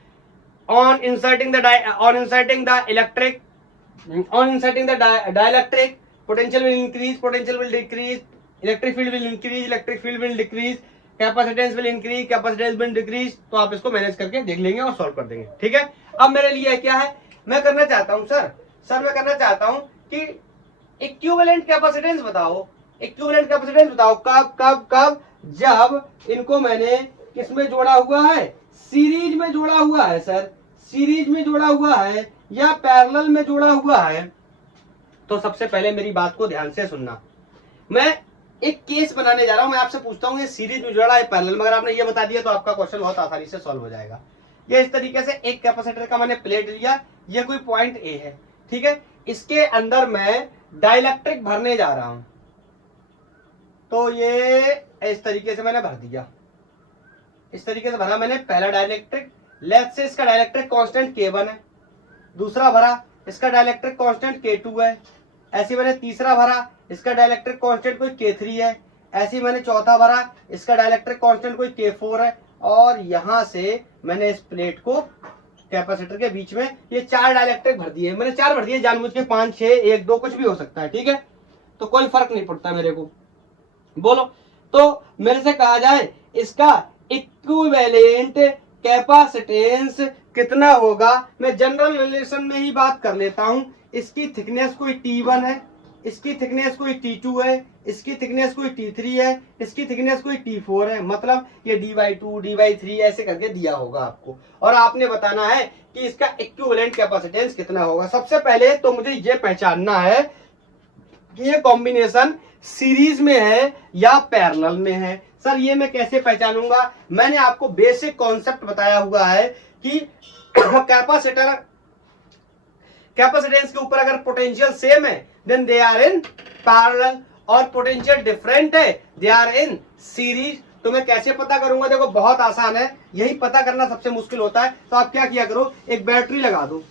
on inserting the dielectric, potential will increase, potential will decrease, electric field will increase, electric field will decrease, capacitance will increase, capacitance will decrease, तो आप इसको manage करके देख लेंगे और solve कर देंगे। ठीक है, अब मेरे लिए क्या है, मैं करना चाहता हूं सर मैं करना चाहता हूं कि इक्विवेलेंट कैपेसिटेंस बताओ, इक्विवेलेंट कैपेसिटेंस बताओ कब कब कब, जब इनको मैंने किसमें जोड़ा हुआ है, सीरीज में जोड़ा हुआ है सर, सीरीज में जोड़ा हुआ है या पैरेलल में जोड़ा हुआ है। तो सबसे पहले मेरी बात को ध्यान से सुनना, मैं एक केस बनाने जा रहा हूं, मैं आपसे पूछता हूं ये सीरीज में जोड़ा है पैरेलल में, अगर आपने ये बता दिया तो आपका क्वेश्चन बहुत आसानी से सॉल्व हो जाएगा। ये इस तरीके से एक कैपेसिटर का मैंने प्लेट लिया, ये कोई पॉइंट ए है, ठीक है, इसके अंदर मैं डाइलेक्ट्रिक भरने जा रहा हूं, तो ये इस तरीके से मैंने भर दिया, इस तरीके से भरा मैंने पहला डाइलेक्ट्रिक, लेट्स से इसका डाइलेक्ट्रिक कांस्टेंट K1 है, दूसरा भरा इसका डाइलेक्ट्रिक कांस्टेंट K2 है, ऐसे मैंने तीसरा भरा इसका डाइलेक्ट्रिक कांस्टेंट कोई K3 है, ऐसे मैंने चौथा भरा इसका डाइलेक्ट्रिक कांस्टेंट कोई K4 है, और यहां से मैंने इस प्लेट को कैपेसिटर के बीच में ये 4 डाइलेक्ट्रिक भर दिए, मैंने 4 भर दिए जानबूझ के, 5 6 1 2 कुछ भी हो सकता है, ठीक है, तो कोई फर्क नहीं पड़ता मेरे को। बोलो, तो मेरे से कहा जाए इसका इक्विवेलेंट कैपेसिटेंस कितना होगा, मैं जनरल रिलेशन में ही बात कर लेता हूं, इसकी थिकनेस कोई T1 है, इसकी थिकनेस कोई T2 है, इसकी थिकनेस कोई T3 है, इसकी थिकनेस कोई T4 है, मतलब ये D/2 D/3 ऐसे करके दिया होगा आपको, और आपने बताना है कि इसका इक्विवेलेंट कैपेसिटेंस कितना होगा। सबसे पहले तो मुझे ये पहचानना है कि ये कॉम्बिनेशन सीरीज में है या पैरेलल में है। सर ये मैं कैसे पहचानूंगा, मैंने आपको बेसिक कॉन्सेप्ट बताया हुआ है कि कैपेसिटर कैपेसिटेंस के ऊपर अगर पोटेंशियल सेम है then they are in parallel, और पोटेंशियल डिफरेंट है दे आर इन सीरीज। तो मैं कैसे पता करूंगा, देखो बहुत आसान है, यही पता करना सबसे मुश्किल होता है। तो आप क्या किया करो, एक बैटरी लगा दो,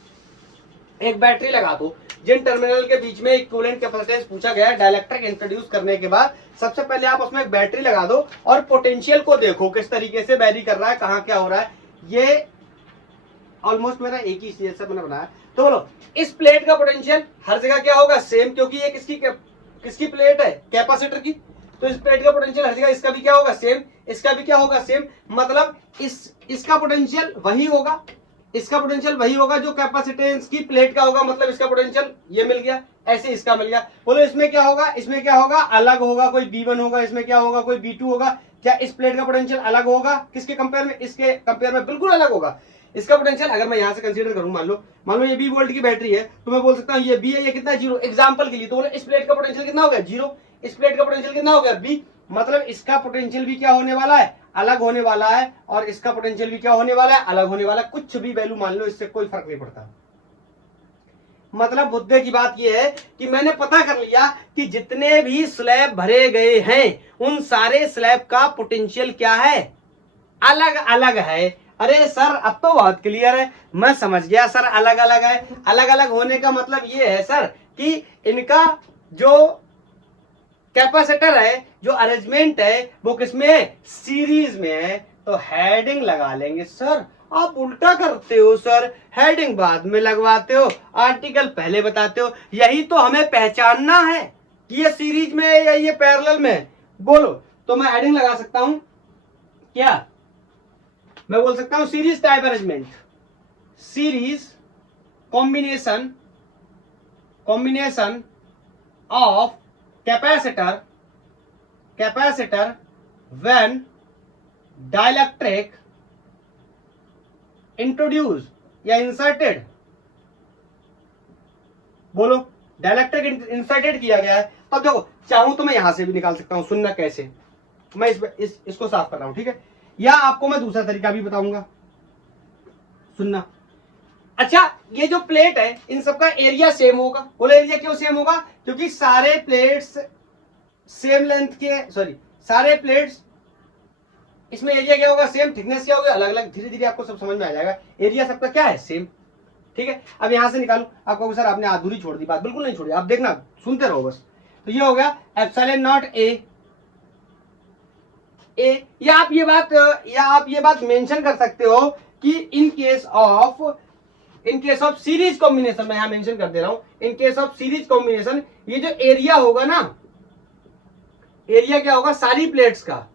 एक बैटरी लगा दो, जिन टर्मिनल के बीच में इक्विवेलेंट कैपेसिटेंस पूछा गया है, डाइलेक्ट्रिक इंट्रोड्यूस करने के बाद सबसे पहले आप उसमें एक बैटरी लगा दो और पोटेंशियल को देखो किस तरीके से वेरी कर रहा है, कहां क्या हो रहा है। ये ऑलमोस्ट मेरा एक ही जैसा मैंने बनाया। तो बोलो, इस प्लेट का पोटेंशियल हर जगह क्या होगा, सेम, क्योंकि ये किसकी प्लेट है, कैपेसिटर की, तो इस प्लेट का पोटेंशियल हर जगह इसका भी क्या होगा, सेम, इसका भी क्या होगा, सेम, मतलब इसका पोटेंशियल वही होगा, इसका पोटेंशियल वही होगा जो कैपेसिटेंस की प्लेट का होगा, मतलब इसका पोटेंशियल ये मिल गया, ऐसे इसका मिल गया। बोलो इसमें क्या होगा, इसमें क्या होगा, अलग होगा, कोई B1 होगा, इसमें क्या होगा, कोई B2 होगा। क्या इस प्लेट का पोटेंशियल अलग होगा किसके कंपेयर में, इसके कंपेयर में बिल्कुल अलग होगा। इसका पोटेंशियल अगर मैं यहां से कंसीडर करूं, मान लो ये 20 वोल्ट की बैटरी है, तो मैं बोल सकता हूं ये B है, ये कितना 0, एग्जांपल के लिए। तो बोलो इस प्लेट का पोटेंशियल कितना हो गया, 0, इस प्लेट का पोटेंशियल कितना हो गया, B, मतलब इसका पोटेंशियल भी क्या होने वाला है, अलग होने वाला है, और इसका पोटेंशियल भी क्या होने वाला है, अलग होने वाला है। कुछ भी वैल्यू मान लो, इससे कोई फर्क नहीं पड़ता। मतलब मुद्दे की बात यह है कि मैंने पता कर लिया कि जितने भी स्लैब भरे गए हैं उन सारे स्लैब का पोटेंशियल क्या है, अलग अलग है। अरे सर अब तो बहुत क्लियर है, मैं समझ गया सर, अलग अलग है। अलग अलग होने का मतलब ये है सर कि इनका जो कैपेसिटर है, जो अरेंजमेंट है, वो किसमें है, सीरीज में है। तो हेडिंग लगा लेंगे। सर आप उल्टा करते हो सर, हेडिंग बाद में लगवाते हो, आर्टिकल पहले बताते हो। यही तो हमें पहचानना है कि ये सीरीज में है या ये पैरेलल में है। बोलो, तो मैं हेडिंग लगा सकता हूं क्या, मैं बोल सकता हूं series type arrangement, series combination of capacitor when dielectric introduce या इंसर्टेड। बोलो, डाइलेक्ट्रिक इंसर्टेड किया गया है। अब देखो, चाहूं तो मैं यहां से भी निकाल सकता हूं। सुनना कैसे, मैं इसको साफ कर रहा हूं, ठीक है, या आपको मैं दूसरा तरीका भी बताऊंगा, सुनना। अच्छा, ये जो प्लेट है इन सबका एरिया सेम होगा। बोलो एरिया क्यों सेम होगा, क्योंकि सारे प्लेट्स सेम लेंथ के, सारे प्लेट्स, इसमें एरिया क्या होगा, सेम, थिकनेस क्या होगा, अलग अलग। धीरे धीरे आपको सब समझ में आ जाएगा। एरिया सबका क्या है, सेम, ठीक है। अब यहां से निकालो, आपको सर आपने अधूरी छोड़ दी बात, बिल्कुल नहीं छोड़ी, आप देखना, सुनते रहो बस। तो ये हो गया एप्सिलॉन नॉट ए, या आप ये बात मेंशन कर सकते हो कि in case of series combination, मैं यहां मेंशन कर दे रहा हूं, in case of series combination, ये जो एरिया होगा ना, एरिया क्या होगा, सारी प्लेट्स का,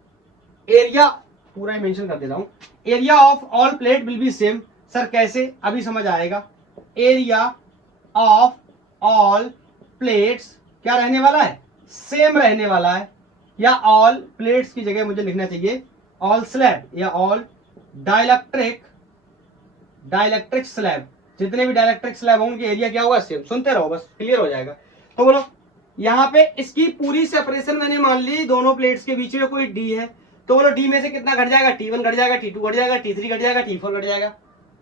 एरिया पूरा मेंशन कर देता हूं, area of all plate will be same. Sir कैसे, अभी समझ आएगा। एरिया ऑफ ऑल प्लेट्स क्या रहने वाला है, सेम रहने वाला है, या ऑल प्लेट्स की जगह मुझे लिखना चाहिए ऑल स्लैब या ऑल डाइलेक्ट्रिक स्लैब। जितने भी डाइलेक्ट्रिक स्लैब होंगे उनके एरिया क्या होगा, सेम। सुनते रहो बस, क्लियर हो जाएगा। तो बोलो यहाँ पे इसकी पूरी सेपरेशन मैंने मान ली, दोनों प्लेट्स के बीच में कोई डी है, तो बोलो डी में से कितना घट जाएगा, T1 घट जाएगा, T2 घट जाएगा, T3 घट जाएगा, T4 घट जाएगा।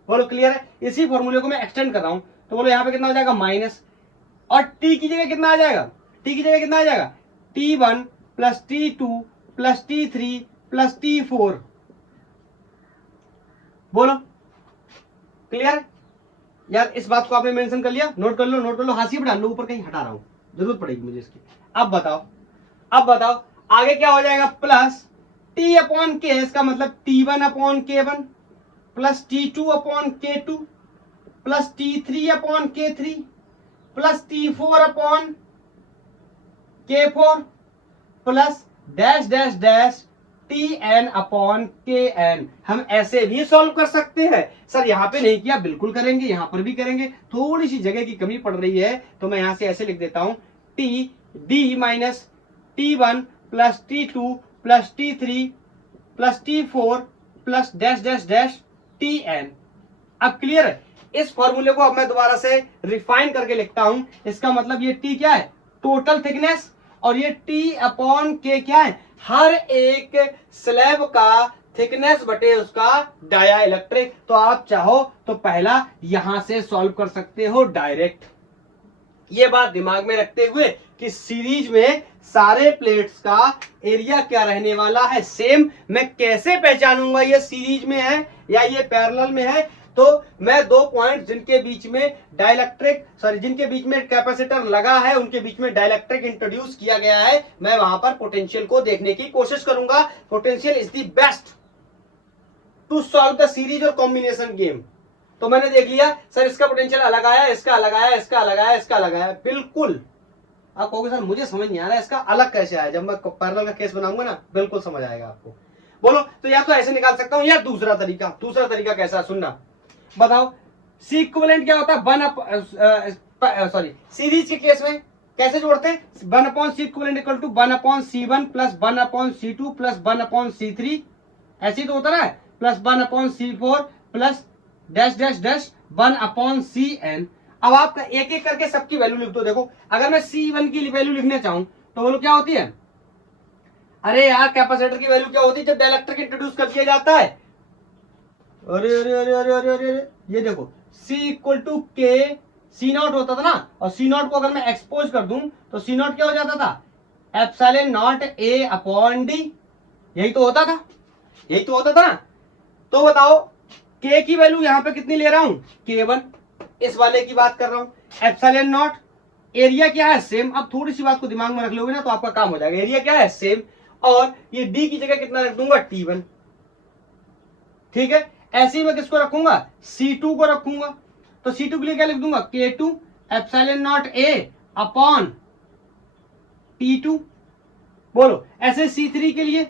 बोलो क्लियर है। इसी फॉर्मूले को मैं एक्सटेंड कर रहा हूं, तो बोलो यहाँ पे कितना हो जाएगा माइनस, और टी की जगह कितना आ जाएगा, टी की जगह कितना आ जाएगा, T1 plus T2 plus T3 plus T4। बोलो क्लियर है यार। इस बात को आपने मेंशन कर लिया, नोट कर लो, नोट कर लो, हाशिए पर डाल लो, ऊपर कहीं हटा रहा हूं, जरूरत पड़ेगी मुझे इसकी। अब बताओ आगे क्या हो जाएगा, प्लस T अपॉन के, इसका मतलब T1 upon K1 plus T2 upon K2 plus T3 upon K3 plus T4 upon K4 plus dash dash dash Tn upon Kn। हम ऐसे भी सॉल्व कर सकते हैं। सर यहाँ पे नहीं किया, बिल्कुल करेंगे, यहाँ पर भी करेंगे, थोड़ी सी जगह की कमी पड़ रही है, तो मैं यहां से ऐसे लिख देता हूं, Td minus T1 plus T2 plus T3 plus T4 plus dash dash dash Tn। अब क्लियर है। इस फॉर्मूले को अब मैं दोबारा से रिफाइन करके लिखता हूं। इसका मतलब ये T क्या है, टोटल थिकनेस, और ये T अपॉन K क्या है, हर एक स्लैब का थिकनेस बटे उसका डाया इलेक्ट्रिक। तो आप चाहो तो पहला यहां से सॉल्व कर सकते हो डायरेक्ट। ये बात दिमाग में रखते हुए कि सीरीज में सारे प्लेट्स का एरिया क्या रहने वाला है, सेम। मैं कैसे पहचानूंगा ये सीरीज में है या ये पैरेलल में है, तो मैं दो पॉइंट जिनके बीच में जिनके बीच में कैपेसिटर लगा है, उनके बीच में डाइलेक्ट्रिक इंट्रोड्यूस किया गया है, मैं वहां पर पोटेंशियल को देखने की कोशिश करूंगा। Potential is the best to solve the series और कॉम्बिनेशन गेम। तो मैंने देख लिया सर इसका पोटेंशियल अलग आया, इसका अलग आया, इसका अलग आया, इसका अलग आया, बिल्कुल। आप कहोगे सर मुझे समझ नहीं आ रहा है इसका अलग कैसे आया, जब मैं पैरेलल का केस बनाऊंगा ना बिल्कुल समझ आएगा आपको। बोलो तो या तो ऐसे निकाल सकता हूं या दूसरा तरीका कैसा, सुनना बताओ। सी इक्विवेलेंट क्या होता है, सीरीज के केस में कैसे जोड़ते हैं, 1 upon C equivalent equal to 1 upon C1 plus 1 upon C2 plus 1 upon C3, ऐसे तो होता ना, plus 1 upon C4 plus dash dash dash 1 upon Cn। अब आप एक एक करके सबकी वैल्यू लिख दो। देखो अगर मैं C1 की वैल्यू लिखना चाहूं तो बोलो क्या होती है, अरे यार कैपेसिटर की वैल्यू क्या होती है जब डाइलेक्ट्रिक इंट्रोड्यूस कर दिया जाता है, अरे अरे अरे अरे अरे अरे, ये देखो C equal to K C0 होता था ना, और C0 को अगर मैं एक्सपोज कर दूं तो C0 क्या हो जाता था, epsilon naught A upon D। यही तो होता था ना। तो बताओ K की वैल्यू यहां पे कितनी ले रहा हूं, K1, इस वाले की बात कर रहा हूं। एप्सिलॉन नॉट, एरिया क्या है, सेम। अब थोड़ी सी बात को दिमाग में रख लोगे ना तो आपका काम हो जाएगा। एरिया क्या है, सेम, और ये D की जगह कितना रख दूंगा, T1। ठीक है, ऐसे ही मैं किसको रखूंगा, C2 को रखूंगा। तो C2 के लिए क्या लिख दूंगा, K2 epsilon naught A upon T2। बोलो ऐसे C3 के लिए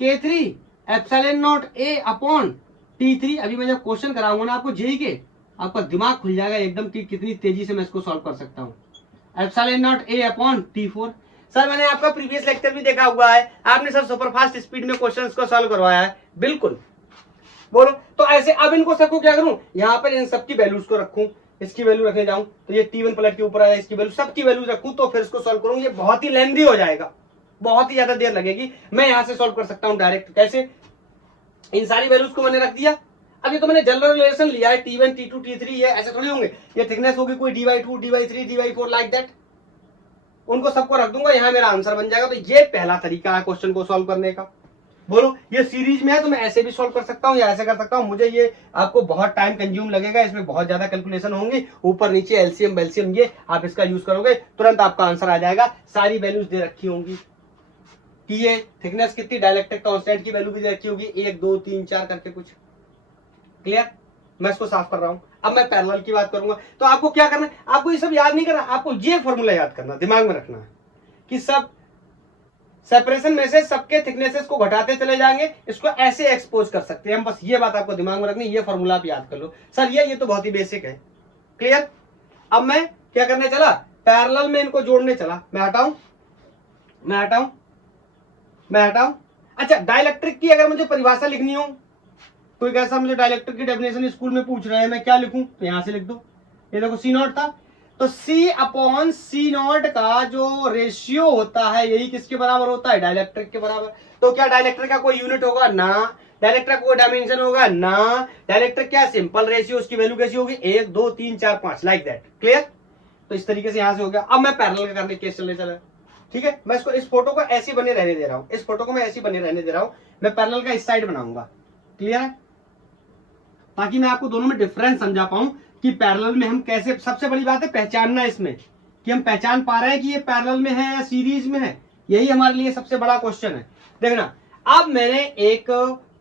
K3 epsilon naught A upon T3। अभी मैं जब क्वेश्चन कराऊंगा ना आपको जेई के, आपका दिमाग खुल जाएगा एकदम कि कितनी तेजी से मैं इसको सॉल्व कर सकता हूं। Epsilon naught A upon T4। Sir मैंने आपका प्रीवियस लेक्चर भी देखा हुआ है, आपने सर सुपरफास्ट स्पीड में क्वेश्चंस को सॉल्व करवाया है, बिल्कुल। बोलो तो ऐसे अब इनको सबको क्या करूं, यहां पर इन सबकी वैल्यूज को रखूं, इसकी वैल्यू रखने जाऊं तो ये T1 पलट के ऊपर आया, इसकी वैल्यू, सबकी वैल्यू रखूं तो फिर इसको सॉल्व करूं, ये बहुत ही लेंदी हो जाएगा, बहुत ही ज्यादा देर लगेगी। मैं यहां से सॉल्व कर सकता हूं डायरेक्ट। कैसे, इन सारी वैल्यूज को मैंने रख दिया। अब ये तो मैंने जनरल रिलेशन लिया है, T1 T2 T3, ये ऐसे थोड़ी होंगे, ये थिकनेस होगी कोई dy2 dy3 dy4 like that, उनको सबको रख दूंगा, यहां मेरा आंसर बन जाएगा। तो ये पहला तरीका है क्वेश्चन को सॉल्व करने का। बोलो ये सीरीज में है तो मैं ऐसे भी सॉल्व कर सकता हूं या ऐसे कर सकता हूं, मुझे ये आपको बहुत टाइम कंज्यूम लगेगा, इसमें बहुत ज्यादा कैलकुलेशन होंगी, ऊपर नीचे एलसीएम बेलसीएम, ये आप इसका यूज करोगे तुरंत आपका आंसर आ जाएगा। सारी वैल्यूज दे रखी होंगी कि ये थिकनेस कितनी, डाइलेक्ट्रिक कांस्टेंट की वैल्यू भी दे रखी होगी, 1 2 3 4 करके कुछ। क्लियर, मैं इसको साफ कर रहा हूं। अब मैं पैरेलल की बात करूंगा। तो आपको क्या करना है, आपको ये सब याद नहीं करना, आपको ये फॉर्मूला याद करना, दिमाग में रखना है कि सब सेपरेशन में से सबके थिकनेसेस को घटाते चले जाएंगे, इसको ऐसे एक्सपोज कर सकते हैं हम। बस ये बात आपको दिमाग में रखनी, ये फॉर्मूला आप याद कर लो। सर ये तो बहुत ही बेसिक है। क्लियर? अब मैं क्या करने चला, पैरेलल में इनको जोड़ने चला। मैं हटाऊं, मैं हटाऊं, मैं हटाऊं। अच्छा, डाइलेक्ट्रिक की अगर मुझे परिभाषा लिखनी हो, कोई कैसा मुझे डाइलेक्ट्रिक की डेफिनेशन स्कूल में पूछ रहे हैं, मैं क्या लिखूं? तो यहां से लिख दो। ये देखो सी नॉट था, तो सी अपॉन सी नॉट का जो रेशियो होता है यही किसके बराबर होता है? डाइलेक्ट्रिक के बराबर। तो क्या डाइलेक्ट्रिक का कोई यूनिट होगा? ना। डाइलेक्ट्रिक का कोई डायमेंशन होगा? ना। डाइलेक्ट्रिक क्या? सिंपल रेशियो, उसकी वैल्यू कैसी होगी? 1 2 3 4 5, लाइक दैट। क्लियर? तो इस तरीके से यहां से हो गया। अब मैं पैरेलल का करने केस चलने चला। ठीक है, मैं इसको, इस फोटो को ऐसी बने रहने दे रहा हूं, इस फोटो को मैं ऐसी बने रहने दे रहा हूं। मैं पैरेलल का इस साइड बनाऊंगा। क्लियर है? ताकि मैं आपको दोनों में डिफरेंस समझा पाऊं कि पैरेलल में हम कैसे, सबसे बड़ी बात है पहचानना इसमें कि हम पहचान पा रहे हैं कि ये पैरेलल में है या सीरीज में है। यही हमारे लिए सबसे बड़ा क्वेश्चन है। देखना, अब मैंने एक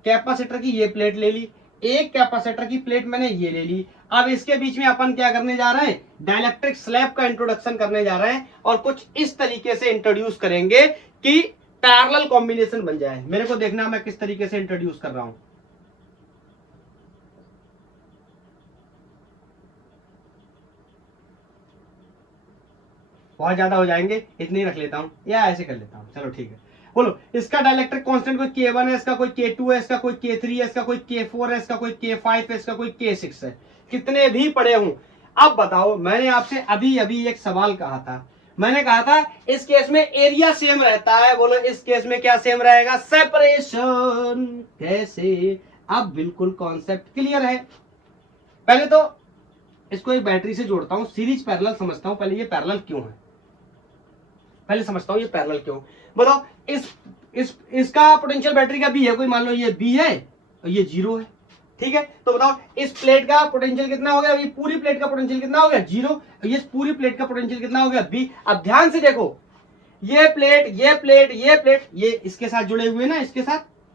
कैपेसिटर की ये प्लेट ले ली, एक कैपेसिटर की प्लेट मैंने ये ले ली। अब इसके बीच में अपन क्या करने जा रहे हैं? डाइलेक्ट्रिक स्लैब का इंट्रोडक्शन करने जा रहे हैं, और कुछ इस तरीके से इंट्रोड्यूस करेंगे कि पैरेलल कॉम्बिनेशन बन जाए। मेरे को देखना मैं किस तरीके से इंट्रोड्यूस कर रहा हूं। बहुत ज्यादा हो जाएंगे, इतने ही रख लेता हूं, या ऐसे कर लेता हूं। चलो ठीक है, बोलो इसका डाइलेक्ट्रिक कांस्टेंट कोई K1 है, इसका कोई K2 है, इसका कोई K3 है, इसका कोई K4 है, इसका कोई K5 है, इसका कोई K6 है। कितने भी पड़े हूं। अब बताओ, मैंने आपसे अभी अभी एक सवाल कहा था, मैंने कहा था इस केस में एरिया सेम रहता है। बोलो इस केस में क्या सेम रहेगा? सेपरेशन। कैसे? अब बिल्कुल कॉन्सेप्ट क्लियर है। पहले तो इसको एक बैटरी से जोड़ता हूं, सीरीज पैरेलल समझता हूं। पहले ये पैरेलल क्यों है, पहले समझता हूं ये पैरेलल क्यों। बताओ, इसका पोटेंशियल बैटरी का बी है, कोई मान लो ये बी है और ये 0 है। ठीक है, तो बताओ इस प्लेट का पोटेंशियल कितना हो गया? ये पूरी प्लेट का पोटेंशियल कितना हो गया? 0। और ये पूरी प्लेट का पोटेंशियल कितना हो गया? बी। अब ध्यान से देखो, ये प्लेट, ये प्लेट, ये प्लेट, ये इसके साथ जुड़े हुए हैं ना,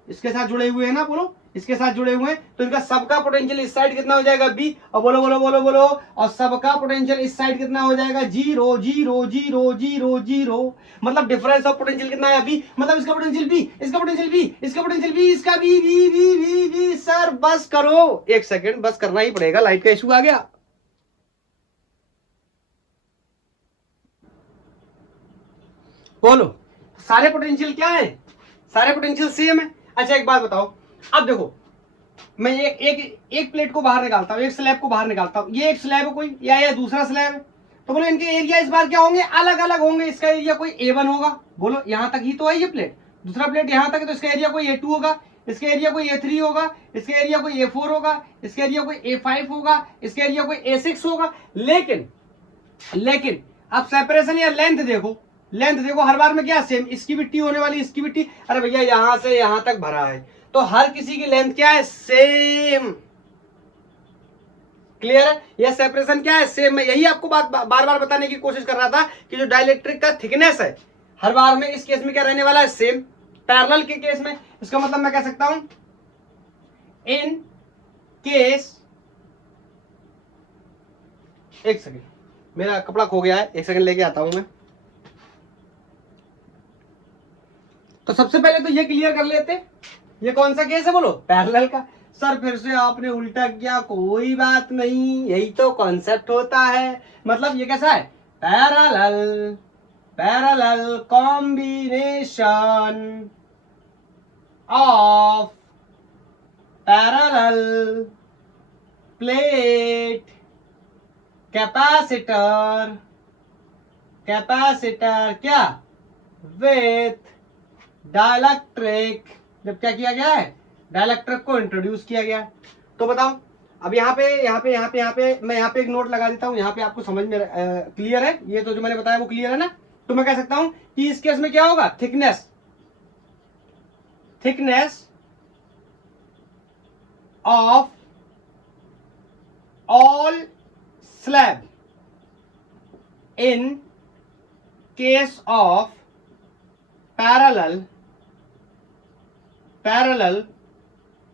इसके साथ जुड़े हुए हैं ना, बोलो इसके साथ जुड़े हुए हैं, तो इनका सबका पोटेंशियल इस साइड कितना हो जाएगा? बी। और बोलो बोलो बोलो बोलो, और सबका पोटेंशियल इस साइड कितना हो जाएगा? 0 0 0 0 0। मतलब डिफरेंस ऑफ पोटेंशियल कितना है? बी। मतलब इसका पोटेंशियल बी, इसका पोटेंशियल बी, इसका पोटेंशियल बी, इसका B B B B B. Sir बस करो, एक सेकेंड, बस करना ही पड़ेगा, लाइट का इशू आ गया। बोलो सारे पोटेंशियल क्या है? सारे पोटेंशियल सेम है। अच्छा एक बात बताओ, अब देखो मैं एक प्लेट को बाहर निकालता हूं, एक स्लैब को बाहर निकालता हूं, ये एक स्लैब है कोई, या दूसरा स्लैब है, तो बोलो इनके एरिया इस बार क्या होंगे? अलग अलग होंगे। इसका एरिया कोई A1 होगा, बोलो यहां तक ही तो है ये प्लेट, दूसरा प्लेट यहां तक है, तो इसका एरिया कोई A2 होगा, इसका एरिया कोई A3 होगा, इसका एरिया कोई A4 होगा, इसका एरिया कोई A5 होगा, इसका एरिया कोई A6 होगा। लेकिन अब सेपरेशन या लेंथ देखो, लेंथ देखो हर बार में क्या सेम, इसकी भी टी होने वाली, इसकी भी टी। अरे भैया यहां से यहां तक भरा है, तो हर किसी की लेंथ क्या है? सेम। क्लियर है? यह सेपरेशन क्या है? सेम। मैं यही आपको बात बार बार बताने की कोशिश कर रहा था कि जो डाइलेक्ट्रिक का थिकनेस है हर बार में इस केस में क्या रहने वाला है? सेम। पैरेलल के केस में इसका मतलब मैं कह सकता हूं इन केस, एक सेकेंड मेरा कपड़ा खो गया है, एक सेकेंड लेके आता हूं मैं। तो सबसे पहले तो ये क्लियर कर लेते, ये कौन सा केस है? बोलो पैरेलल का। सर फिर से आपने उल्टा किया, कोई बात नहीं, यही तो कॉन्सेप्ट होता है। मतलब ये कैसा है? Parallel, parallel combination of parallel plate capacitor, capacitor क्या? With dielectric. जब क्या किया गया है? डाइलेक्ट्रिक को इंट्रोड्यूस किया गया। तो बताओ, अब यहाँ पे मैं यहाँ पे एक नोट लगा देता हूँ, यहाँ पे आपको समझ में क्लियर है? ये तो जो मैंने बताया वो क्लियर है ना? तो मैं कह सकता हूं कि इस केस में क्या होगा? Thickness of all slab in case of parallel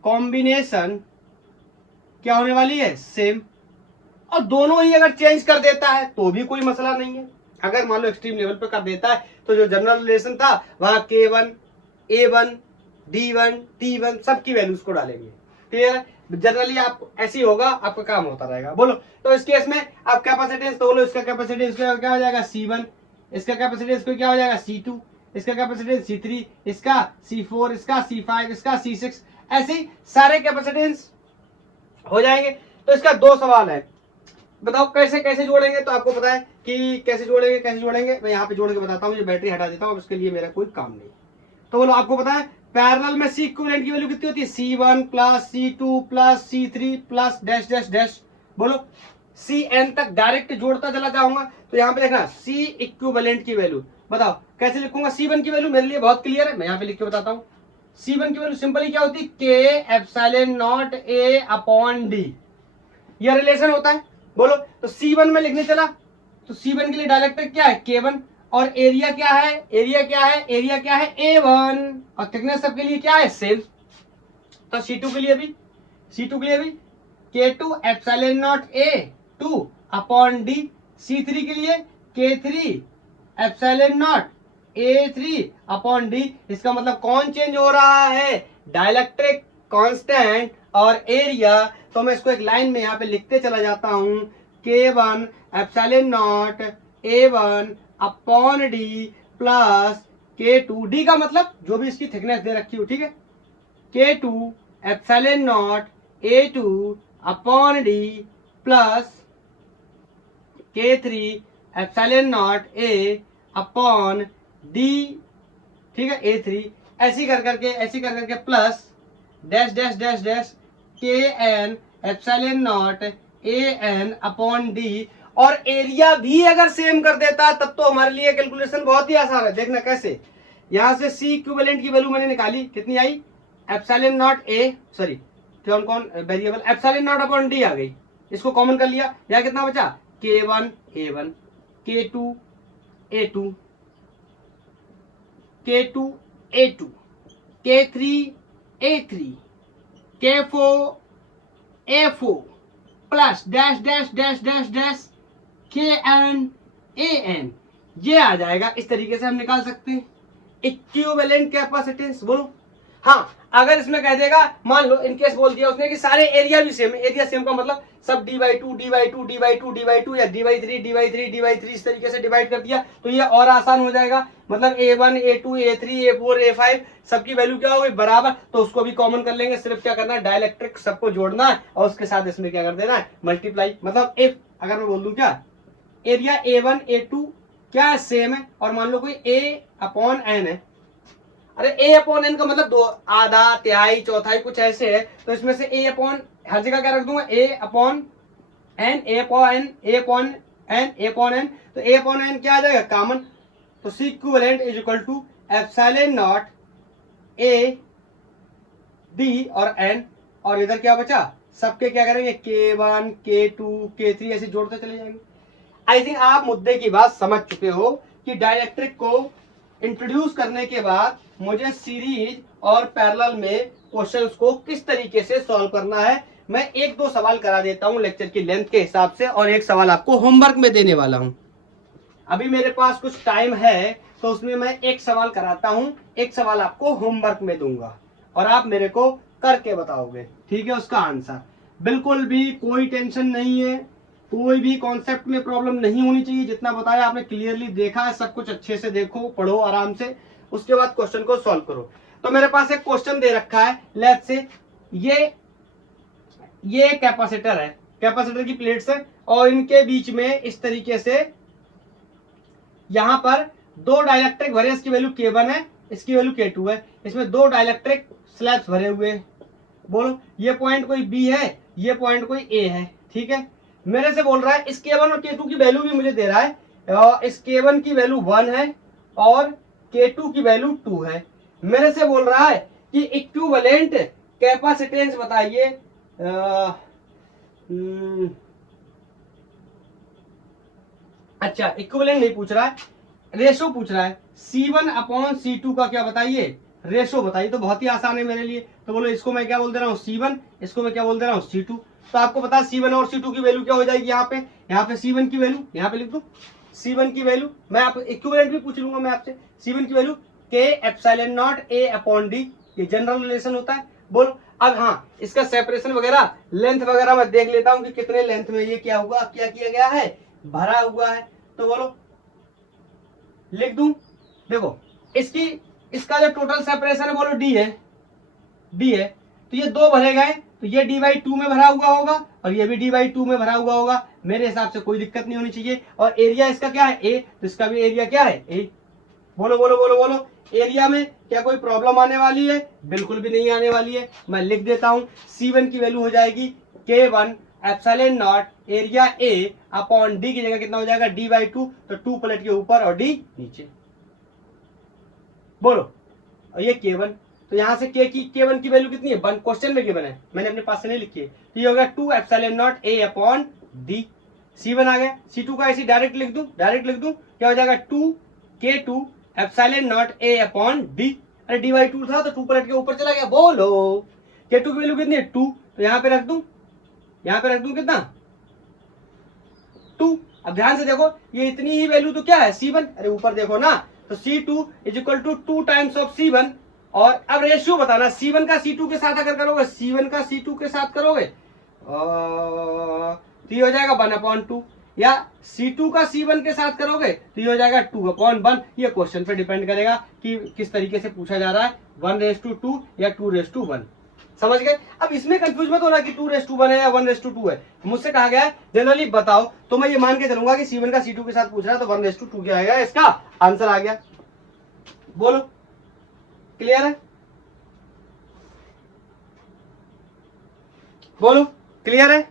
combination क्या होने वाली है? सेम। और दोनों ही अगर चेंज कर देता है तो भी कोई मसला नहीं है। अगर मान लो एक्सट्रीम लेवल पे कर देता है तो जो जनरल रिलेशन था वहां K1 A1 D1 T1 सबकी वैल्यूज को डालेंगे। क्लियर है? जनरली आप ऐसे ही होगा, आपका काम होता रहेगा। बोलो तो इस केस में आप कैपेसिटेंस, तो बोलो इसका कैपेसिटेंस क्या हो जाएगा C1, इसका कैपेसिटेंस क्या हो जाएगा C2, इसका कैपेसिटेंस C3, इसका C4, इसका C5, इसका C6, ऐसे ही सारे कैपेसिटेंस हो जाएंगे। तो इसका दो सवाल है, बताओ कैसे कैसे जोड़ेंगे। तो आपको पता है कि कैसे जोड़ेंगे मैं यहाँ पे जोड़ के बताता हूँ। ये बैटरी हटा देता हूँ, अब इसके लिए मेरा कोई काम नहीं। तो बोलो आपको पता है पैरेलल में C इक्विवेलेंट की वैल्यू कितनी होती है, C1 plus C2 plus C3 plus dash dash dash, बोलो CN तक डायरेक्ट जोड़ता चला जाऊंगा। तो यहाँ पे देखना C इक्विवेलेंट की वैल्यू बताओ कैसे लिखूंगा। C1 की वैल्यू मेरे लिए बहुत क्लियर है, मैं यहाँ पे लिख के बताता हूँ। C1 की वैल्यू सिंपली क्या होती है, K epsilon naught A upon D, यह रिलेशन होता है। बोलो तो C1 में लिखने चला तो C1 के लिए डायलेक्ट्रिक क्या है K1, और एरिया क्या है, एरिया क्या है A1, और थिकनेस सबके लिए क्या है सेम। तो C2 के लिए भी K2 epsilon not A2 upon D, C3 के लिए K3 epsilon not A3 upon D। इसका मतलब कौन चेंज हो रहा है, डायलेक्ट्रिक कांस्टेंट और एरिया। तो मैं इसको एक लाइन में यहाँ पे लिखते चला जाता हूं, K1 epsilon not A1 upon D plus K2, D का मतलब जो भी इसकी थिकनेस दे रखी हो, ठीक है, K2 epsilon not A2 upon D plus K3 epsilon naught A upon D, ठीक है, A3, ऐसी कर करके plus dash dash dash dash KN epsilon not AN upon D। और एरिया भी अगर सेम कर देता तब तो हमारे लिए कैलकुलेशन बहुत ही आसान है। देखना कैसे, यहां से C इक्विवेलेंट की वैल्यू मैंने निकाली, कितनी आई, एप्सिलॉन नॉट कौन variable epsilon not upon D आ गई, इसको कॉमन कर लिया, यहां कितना बचा K1 A1, K2 A2, K2 A2, K3 A3, K4 A4 plus dash dash dash dash dash KN AN, ये आ जाएगा। इस तरीके से हम निकाल सकते हैं इक्विवेलेंट कैपेसिटेंस। बोलो हाँ, अगर इसमें कह देगा, मान लो इनकेस बोल दिया उसने कि सारे एरिया भी सेम, एरिया सेम का मतलब सब d/2 या d/3 इस तरीके से डिवाइड कर दिया तो ये और आसान हो जाएगा। मतलब A1 A2 A3 A4 A5 सबकी वैल्यू क्या हो गई बराबर, तो उसको भी कॉमन कर लेंगे। सिर्फ क्या करना है, डायलेक्ट्रिक सबको जोड़ना है और उसके साथ इसमें क्या कर देना है, मल्टीप्लाई। मतलब इफ अगर मैं बोल दूं क्या, एरिया A1 A2 क्या सेम है, और मान लो कोई A अपॉन N है, अरे A अपॉन N का मतलब दो, आधा, तिहाई, चौथाई कुछ ऐसे है, तो इसमें से A अपॉन हर जगह क्या रख दूंगा, A upon N, A upon N, तो A अपॉन N क्या आ जाएगा कॉमन, तो C equivalent is equal to epsilon naught A D और N, और इधर क्या बचा, सबके क्या करेंगे K1 K2 K3 ऐसे जोड़ते चले जाएंगे। आई थिंक आप मुद्दे की बात समझ चुके हो कि डाइलेक्ट्रिक को इंट्रोड्यूस करने के बाद मुझे सीरीज और पैरेलल में क्वेश्चंस को किस तरीके से सॉल्व करना है। मैं एक दो सवाल करा देता हूं लेक्चर की लेंथ के हिसाब से, और एक सवाल आपको होमवर्क में देने वाला हूं। अभी मेरे पास कुछ टाइम है तो उसमें मैं एक सवाल कराता हूं, एक सवाल आपको होमवर्क में दूंगा और आप मेरे को करके बताओगे, ठीक है, उसका आंसर। बिल्कुल भी कोई टेंशन नहीं है, कोई भी कॉन्सेप्ट में प्रॉब्लम नहीं होनी चाहिए। जितना बताया आपने क्लियरली देखा है, सब कुछ अच्छे से देखो, पढ़ो आराम से, उसके बाद क्वेश्चन को सॉल्व करो। तो मेरे पास एक क्वेश्चन दे रखा है, लेट्स से ये कैपेसिटर है, कैपेसिटर की प्लेट्स है और इनके बीच में इस तरीके से यहां पर दो डाइलेक्ट्रिक भरे, इसकी वैल्यू K1 है, इसकी वैल्यू K2 है, इसमें दो डाइलेक्ट्रिक स्लैब्स भरे हुए हैं। बोलो ये पॉइंट कोई B है, ये पॉइंट कोई A है, ठीक है। मेरे से बोल रहा है इस K1 और K2 की वैल्यू भी मुझे दे रहा है, इस K1 की वैल्यू 1 है और K2 की वैल्यू 2 है। मेरे से बोल रहा है कि इक्विवेलेंट कैपेसिटेंस बताइए। अच्छा, इक्विवेलेंट नहीं पूछ रहा है, रेशो पूछ रहा है। C1 अपॉन C2 का क्या बताइए, रेशो बताइए। तो बहुत ही आसान है मेरे लिए, तो बोलो इसको मैं क्या बोल दे रहा हूँ C1, इसको मैं क्या बोल दे रहा हूँ C2। तो आपको पता है C1 और C2 की वैल्यू क्या हो जाएगी, यहाँ पे C1 की वैल्यू यहाँ पे लिख दो, C1 की वैल्यू, मैं आप इक्विवेलेंट भी पूछ लूंगा मैं आपसे, C1 की value K epsilon naught A upon D, ये जनरल रिलेशन होता है। बोलो अब हाँ, इसका सेपरेशन वगैरह लेंथ वगैरह मैं देख लेता हूं कि कितने लेंथ में ये क्या हुआ, क्या किया गया है, भरा हुआ है। तो बोलो लिख दूं, देखो इसका जो टोटल सेपरेशन है बोलो D है, D है, तो ये दो भरे गए, तो ये D/2 में भरा हुआ होगा और ये भी D/2 में भरा हुआ होगा। मेरे हिसाब से कोई दिक्कत नहीं होनी चाहिए। और एरिया इसका क्या है, A, तो इसका भी एरिया क्या है, A। बोलो बोलो बोलो बोलो, एरिया में क्या कोई प्रॉब्लम आने वाली है, बिल्कुल भी नहीं आने वाली है। मैं लिख देता हूं, C1 की वैल्यू हो जाएगी K1 epsilon not area A upon D की जगह कितना हो जाएगा, D/2, तो 2 प्लेट के ऊपर और D नीचे। बोलो, और ये K1, तो यहां से K1 की वैल्यू कितनी है, 1, क्वेश्चन में गिवन है, मैंने अपने पास से नहीं लिखी है, तो ये होगा 2 epsilon naught A upon D। C1 आ गया, C2 का ऐसे डायरेक्ट लिख दूं, क्या हो जाएगा 2 K2 epsilon naught A upon D। अरे D/2 था तो 2 प्लेट के ऊपर चला गया। बोलो K2 की वैल्यू कितनी है, 2, तो यहां पे रख दूं, कितना, 2। अब ध्यान से देखो, ये इतनी ही वैल्यू तो क्या है, C1, अरे ऊपर देखो ना, तो C2 is equal to 2 times of C1। और अब रेशियो बताना, C1 का C2 के साथ अगर करोगे, C1 का C2 के साथ करोगे तो ये हो जाएगा 1/2, या C2 का C1 के साथ करोगे तो ये हो जाएगा 2/1। ये क्वेश्चन पे डिपेंड करेगा कि किस तरीके से पूछा जा रहा है, 1:2 या 2:1। समझ गए। अब इसमें कंफ्यूज मत होना कि 2:1 है या 1:2 है। मुझसे कहा गया है जनरली बताओ, तो मैं ये मान के चलूंगा कि C1 का C2 के साथ पूछ रहा है, तो 1:2 क्या आएगा, इसका आंसर आ गया। बोलो क्लियर है, बोलो क्लियर है।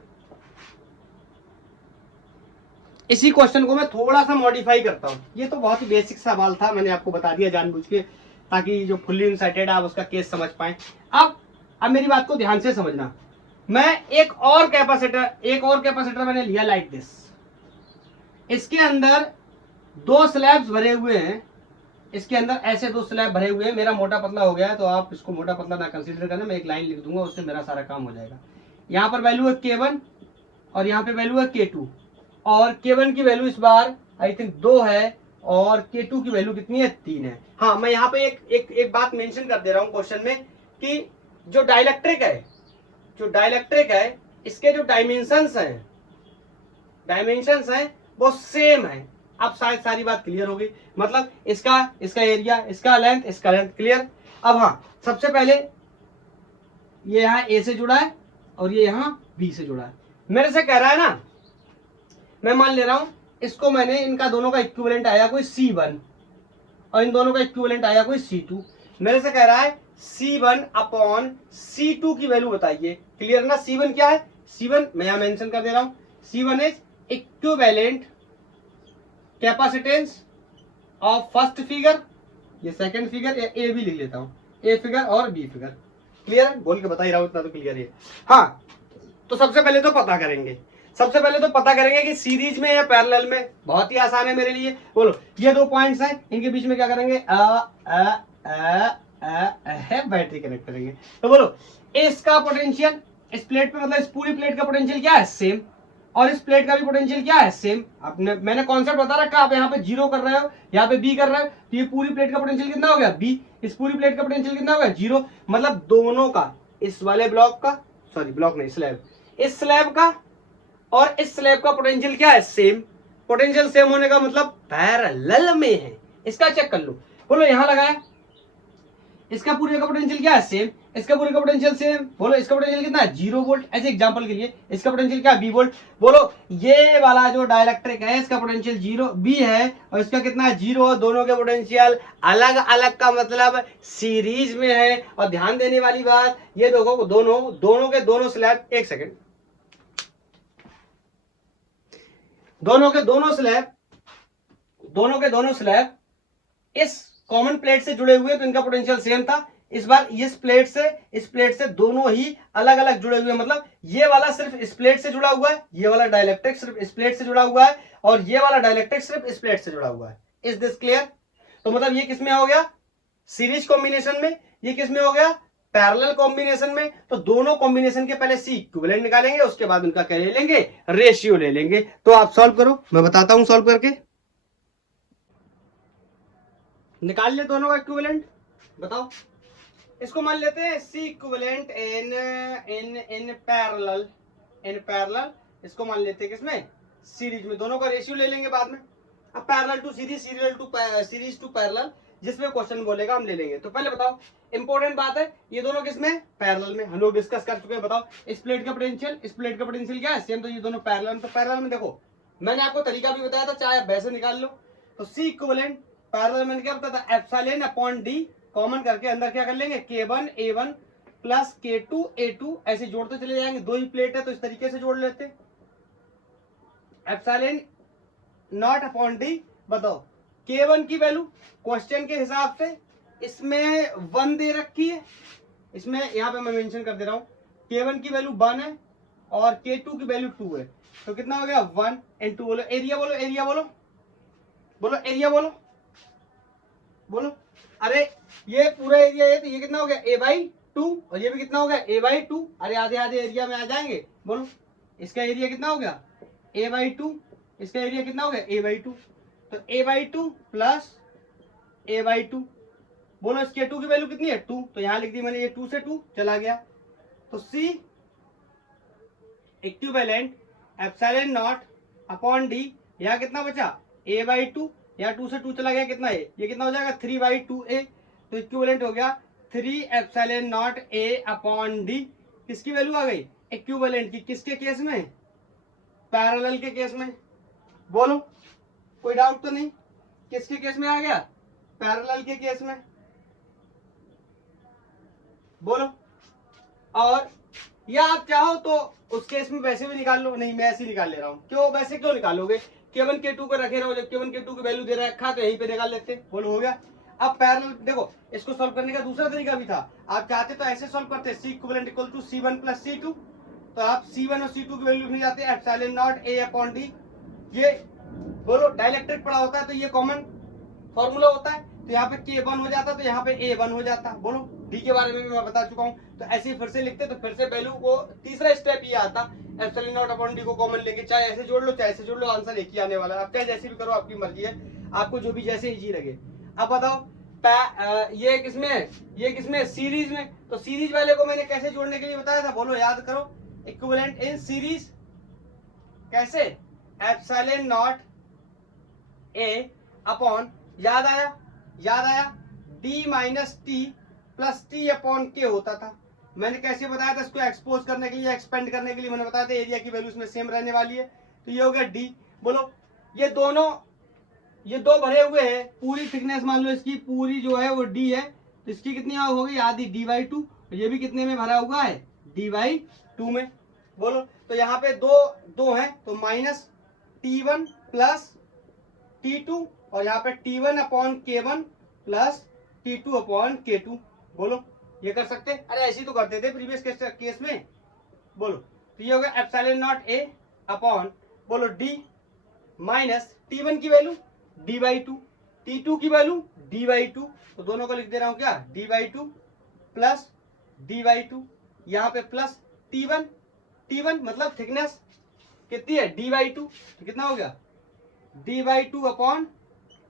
इसी क्वेश्चन को मैं थोड़ा सा मॉडिफाई करता हूं, ये तो बहुत ही बेसिक सवाल था, मैंने आपको बता दिया जानबूझ के, ताकि जो फुल्ली इनसाइटेड आप उसका केस समझ पाए। अब मेरी बात को ध्यान से समझना, मैं एक और कैपेसिटर मैंने लिया लाइक दिस, इसके अंदर 2 स्लैब्स भरे हुए हैं, इसके अंदर ऐसे 2 स्लैब भरे हुए हैं। मेरा मोटा पतला हो गया है, तो आप इसको मोटा पतला ना कंसीडर करना, मैं एक लाइन लिख दूंगा, उससे मेरा सारा काम हो जाएगा। यहाँ पर वैल्यू है K1 और यहाँ पे वैल्यू है K2, और K1 की वैल्यू इस बार आई थिंक 2 है और K2 की वैल्यू कितनी है, 3 है। हाँ, मैं यहाँ पे एक बात मेंशन कर दे रहा हूँ क्वेश्चन में कि जो डाइलेक्ट्रिक है इसके जो डायमेंशंस हैं वो सेम है। अब शायद सारी बात क्लियर होगी, मतलब इसका एरिया, इसका लेंथ क्लियर। अब हाँ, सबसे पहले ये यहाँ A से जुड़ा है और ये यहाँ B से जुड़ा है। मेरे से कह रहा है ना, मैं मान ले रहा हूं इसको, मैंने इनका दोनों का इक्विवेलेंट आया कोई C1 और इन दोनों का इक्विवेलेंट आया कोई C2। मेरे से कह रहा है C1 अपॉन C2 की वैल्यू बताइए। क्लियर ना, C1 क्या है, C1 मैं यहां मेंशन कर दे रहा हूं, C1 is equivalent capacitance of first figure, ये सेकंड फिगर, या A भी लिख लेता हूं, A फिगर और B फिगर। क्लियर है, बोल के बता ही रहा हूं, इतना तो क्लियर है। हाँ, तो सबसे पहले तो पता करेंगे कि सीरीज में या पैरेलल में। बहुत ही आसान है मेरे लिए। बोलो, ये 2 पॉइंट्स हैं, इनके बीच में क्या करेंगे, बैटरी कनेक्ट करेंगे। तो बोलो, इसका पोटेंशियल इस प्लेट पे, मतलब इस पूरी प्लेट का पोटेंशियल क्या है, सेम, और इस प्लेट का भी पोटेंशियल क्या है, सेम। मैंने कॉन्सेप्ट बता रखा, आप यहाँ पे 0 कर रहे हो, यहाँ पे B कर रहे हो, तो ये पूरी प्लेट का पोटेंशियल कितना हो गया, B। इस पूरी प्लेट का पोटेंशियल कितना हो गया, 0। मतलब दोनों का, इस वाले ब्लॉक का, सॉरी ब्लॉक नहीं, स्लैब, इस स्लैब का और इस स्लैब का पोटेंशियल क्या है, सेम। पोटेंशियल सेम होने का मतलब पैरेलल में है। इसका चेक कर लो। बोलो, यहां लगाया, इसका पूरे का पोटेंशियल क्या है, सेम, इसका पूरे का पोटेंशियल सेम। बोलो, इसका पोटेंशियल कितना है, 0 वोल्ट। ऐसे एग्जांपल के लिए इसका पोटेंशियल क्या है, B वोल्ट। बोलो, ये वाला जो डाइलेक्ट्रिक है इसका पोटेंशियल 0 B है और इसका कितना है, 0। दोनों के पोटेंशियल अलग अलग का मतलब सीरीज में है। और ध्यान देने वाली बात, ये देखो, दोनों के दोनों स्लैब, एक सेकेंड, दोनों के दोनों स्लैब इस कॉमन प्लेट से जुड़े हुए, तो इनका पोटेंशियल सेम था। इस बार इस प्लेट से दोनों ही अलग अलग जुड़े हुए, मतलब ये वाला सिर्फ इस प्लेट से जुड़ा हुआ है, ये वाला डाइलेक्ट्रिक सिर्फ इस प्लेट से जुड़ा हुआ है, और ये वाला डाइलेक्ट्रिक सिर्फ इस प्लेट से जुड़ा हुआ है। Is this clear. तो मतलब ये किसमें हो गया, सीरीज कॉम्बिनेशन में, ये किसमें हो गया, पैरेलल कॉम्बिनेशन में। तो दोनों कॉम्बिनेशन के पहले C इक्विवेलेंट निकालेंगे, उसके बाद उनका क्या ले लेंगे, रेशियो ले लेंगे। तो आप सॉल्व करो, मैं बताता हूं सॉल्व करके। निकाल ले दोनों का इक्विवेलेंट, बताओ। इसको मान लेते हैं C equivalent in in in parallel, in parallel. इसको मान लेते हैं किसमें, सीरीज में। दोनों का रेशियो ले लेंगे बाद में। अब parallel to series, series to parallel, जिसमें क्वेश्चन बोलेगा हम ले लेंगे। तो पहले बताओ, इंपॉर्टेंट बात है, ये दोनों किसमें, पैरेलल में। हम लोग डिस्कस कर चुके हैं। बताओ इस प्लेट का पोटेंशियल, इस प्लेट का पोटेंशियल क्या है, सेम। तो ये दोनों पैरेलल, तो पैरेलल में देखो मैंने आपको तरीका भी बताया था, चाहे आप वैसे निकाल लो। तो सी इक्विवेलेंट पैरेलल में क्या बताया था, एप्सिलॉन अपॉन डी, कॉमन करके अंदर क्या कर लेंगे, K1 A1 plus K2 A2, ऐसे जोड़ते चले जाएंगे। दो ही प्लेट है तो इस तरीके से जोड़ लेते। एप्सिलॉन नॉट अपॉन डी, बताओ K1 की वैल्यू क्वेश्चन के हिसाब से इसमें 1 दे रखी है, इसमें यहाँ पे मैं मेंशन कर दे रहा हूँ। K1 की वैल्यू 1 है और K2 की वैल्यू 2 है, तो कितना हो गया 1 एंड 2। बोलो एरिया, बोलो एरिया, बोलो बोलो एरिया, बोलो बोलो। अरे ये पूरा एरिया है तो ये कितना हो गया A/2, और ये भी कितना हो गया A/2। अरे आधे आधे एरिया में आ जाएंगे। बोलो इसका एरिया कितना हो गया A/2, इसका एरिया कितना हो गया A/2। तो A/2 प्लस A/2, बोलो इसके 2 की वैल्यू कितनी है 2, तो यहां लिख दी मैंने, ये 2 से 2 चला गया। तो C equivalent epsilon not upon D, यहाँ कितना बचा A/2, यहाँ 2 से 2 चला गया, कितना है ये कितना हो जाएगा 3/2a। तो इक्विवेलेंट हो गया 3 epsilon naught A upon D. किसकी वैल्यू आ गई, इक्विवेलेंट की। किसके केस में, पैरेलल के केस में। बोलो कोई डाउट तो नहीं, किसके केस में आ गया, पैरेलल के केस में। बोलो। और या आप चाहो तो उस केस में वैसे भी निकाल लो, नहीं मैं ऐसे ही निकाल ले रहा हूं। क्यों, वैसे क्यों निकालोगे, K1 K2 को रखे रहो, जब K1 K2 की वैल्यू दे रखा तो यहीं पे निकाल लेते। बोलो हो गया। अब पैरेलल देखो, इसको सॉल्व करने का दूसरा तरीका भी था। आप चाहते तो ऐसे सॉल्व करते, C equivalent equal to C1 plus C2, तो आप C1 और C2 की वैल्यू नहीं जाते, epsilon naught A upon D. ये बोलो डाइलेक्ट्रिक पड़ा होता है तो ये कॉमन फॉर्मूला होता है, तो यहाँ पे K1 हो जाता तो यहाँ पे A1 हो जाता। बोलो डी के बारे में भी मैं बता चुका हूँ, तो ऐसे ही फिर से लिखते, तो फिर से वैल्यू को तीसरा स्टेप ये आता, एप्सिलॉन नॉट अपॉन डी को कॉमन लेके, चाहे ऐसे जोड़ लो चाहे ऐसे जोड़ लो, आंसर एक ही आने वाला है। आप चाहे जैसे भी करो, आपकी मर्जी है, आपको जो भी जैसे इजी लगे। अब बताओ ये किसमें सीरीज में। तो सीरीज वाले को मैंने कैसे जोड़ने के लिए बताया था, बोलो याद करो, इक्विवेलेंट इन सीरीज कैसे, एप्सिलॉन नॉट ए अपॉन, याद आया, याद आया, D minus T plus T upon के होता था। मैंने कैसे बताया था, इसको एक्सपोज करने के लिए, एक्सपेंड करने के लिए मैंने बताया था एरिया की वैल्यू इसमें सेम रहने वाली है, तो ये हो गया डी। बोलो ये दोनों, ये दो भरे हुए हैं, पूरी थिकनेस मान लो इसकी पूरी जो है वो डी है, तो इसकी कितनी होगी आधी D/2, ये भी कितने में भरा हुआ है D/2 में। बोलो तो यहाँ पे दो है, तो माइनस T1 प्लस T2, और यहाँ पे T1 upon K1 plus T2 upon K2। बोलो ये कर सकते, अरे ऐसे ही तो करते थे प्रीवियस केस में। बोलो तो ये हो गया एप्सिलॉन नॉट A अपॉन, बोलो D माइनस T1 की वैल्यू D/2, T2 की वैल्यू D/2, तो दोनों को लिख दे रहा हूं क्या D/2 प्लस D/2, यहाँ पे प्लस T1 मतलब थिकनेस कितनी है D/2, तो कितना हो गया D/2 अपॉन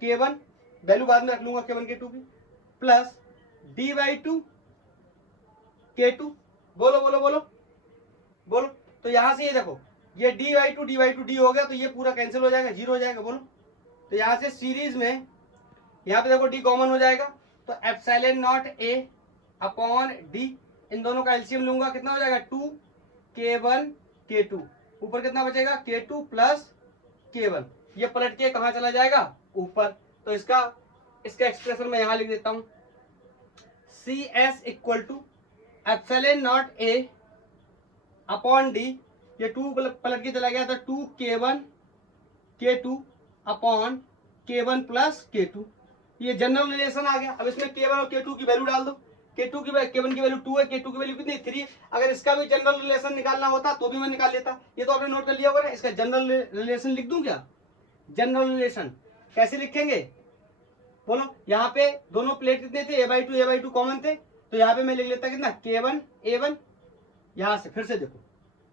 K1, वैल्यू बाद में रख लूंगा K1 K2 की, प्लस D/2 K2। बोलो बोलो बोलो बोलो। तो यहां से ये देखो, ये D/2 D हो गया, तो ये पूरा कैंसिल हो जाएगा, 0 हो जाएगा। बोलो तो यहां से सीरीज में, यहाँ पे देखो D कॉमन हो जाएगा, तो epsilon naught A upon D, इन दोनों का एलसीएम लूंगा, कितना हो जाएगा 2 K1 K2, ऊपर कितना बचेगा K2 प्लस K1, ये पलट के कहां चला जाएगा ऊपर। तो इसका एक्सप्रेशन मैं यहां लिख देता हूं, CS equal to epsilon naught A upon D, ये 2 पलट के चला गया था 2 K1 K2 upon K1 plus K2, ये जनरल रिलेशन आ गया। अब इसमें K1 और K2 की वैल्यू डाल दो, K1 की वैल्यू 2 है, K2 की वैल्यू कितनी 3 है। अगर इसका भी जनरल रिलेशन निकालना होता तो भी मैं निकाल लेता, ये तो आपने नोट कर लिया होगा ना। इसका जनरल रिलेशन लिख दूं क्या, जनरल रिलेशन कैसे लिखेंगे, बोलो यहाँ पे दोनों प्लेट कितने थे A/2 कॉमन थे, तो यहाँ पे मैं लिख लेता कितना K1 A1, यहाँ से फिर से देखो,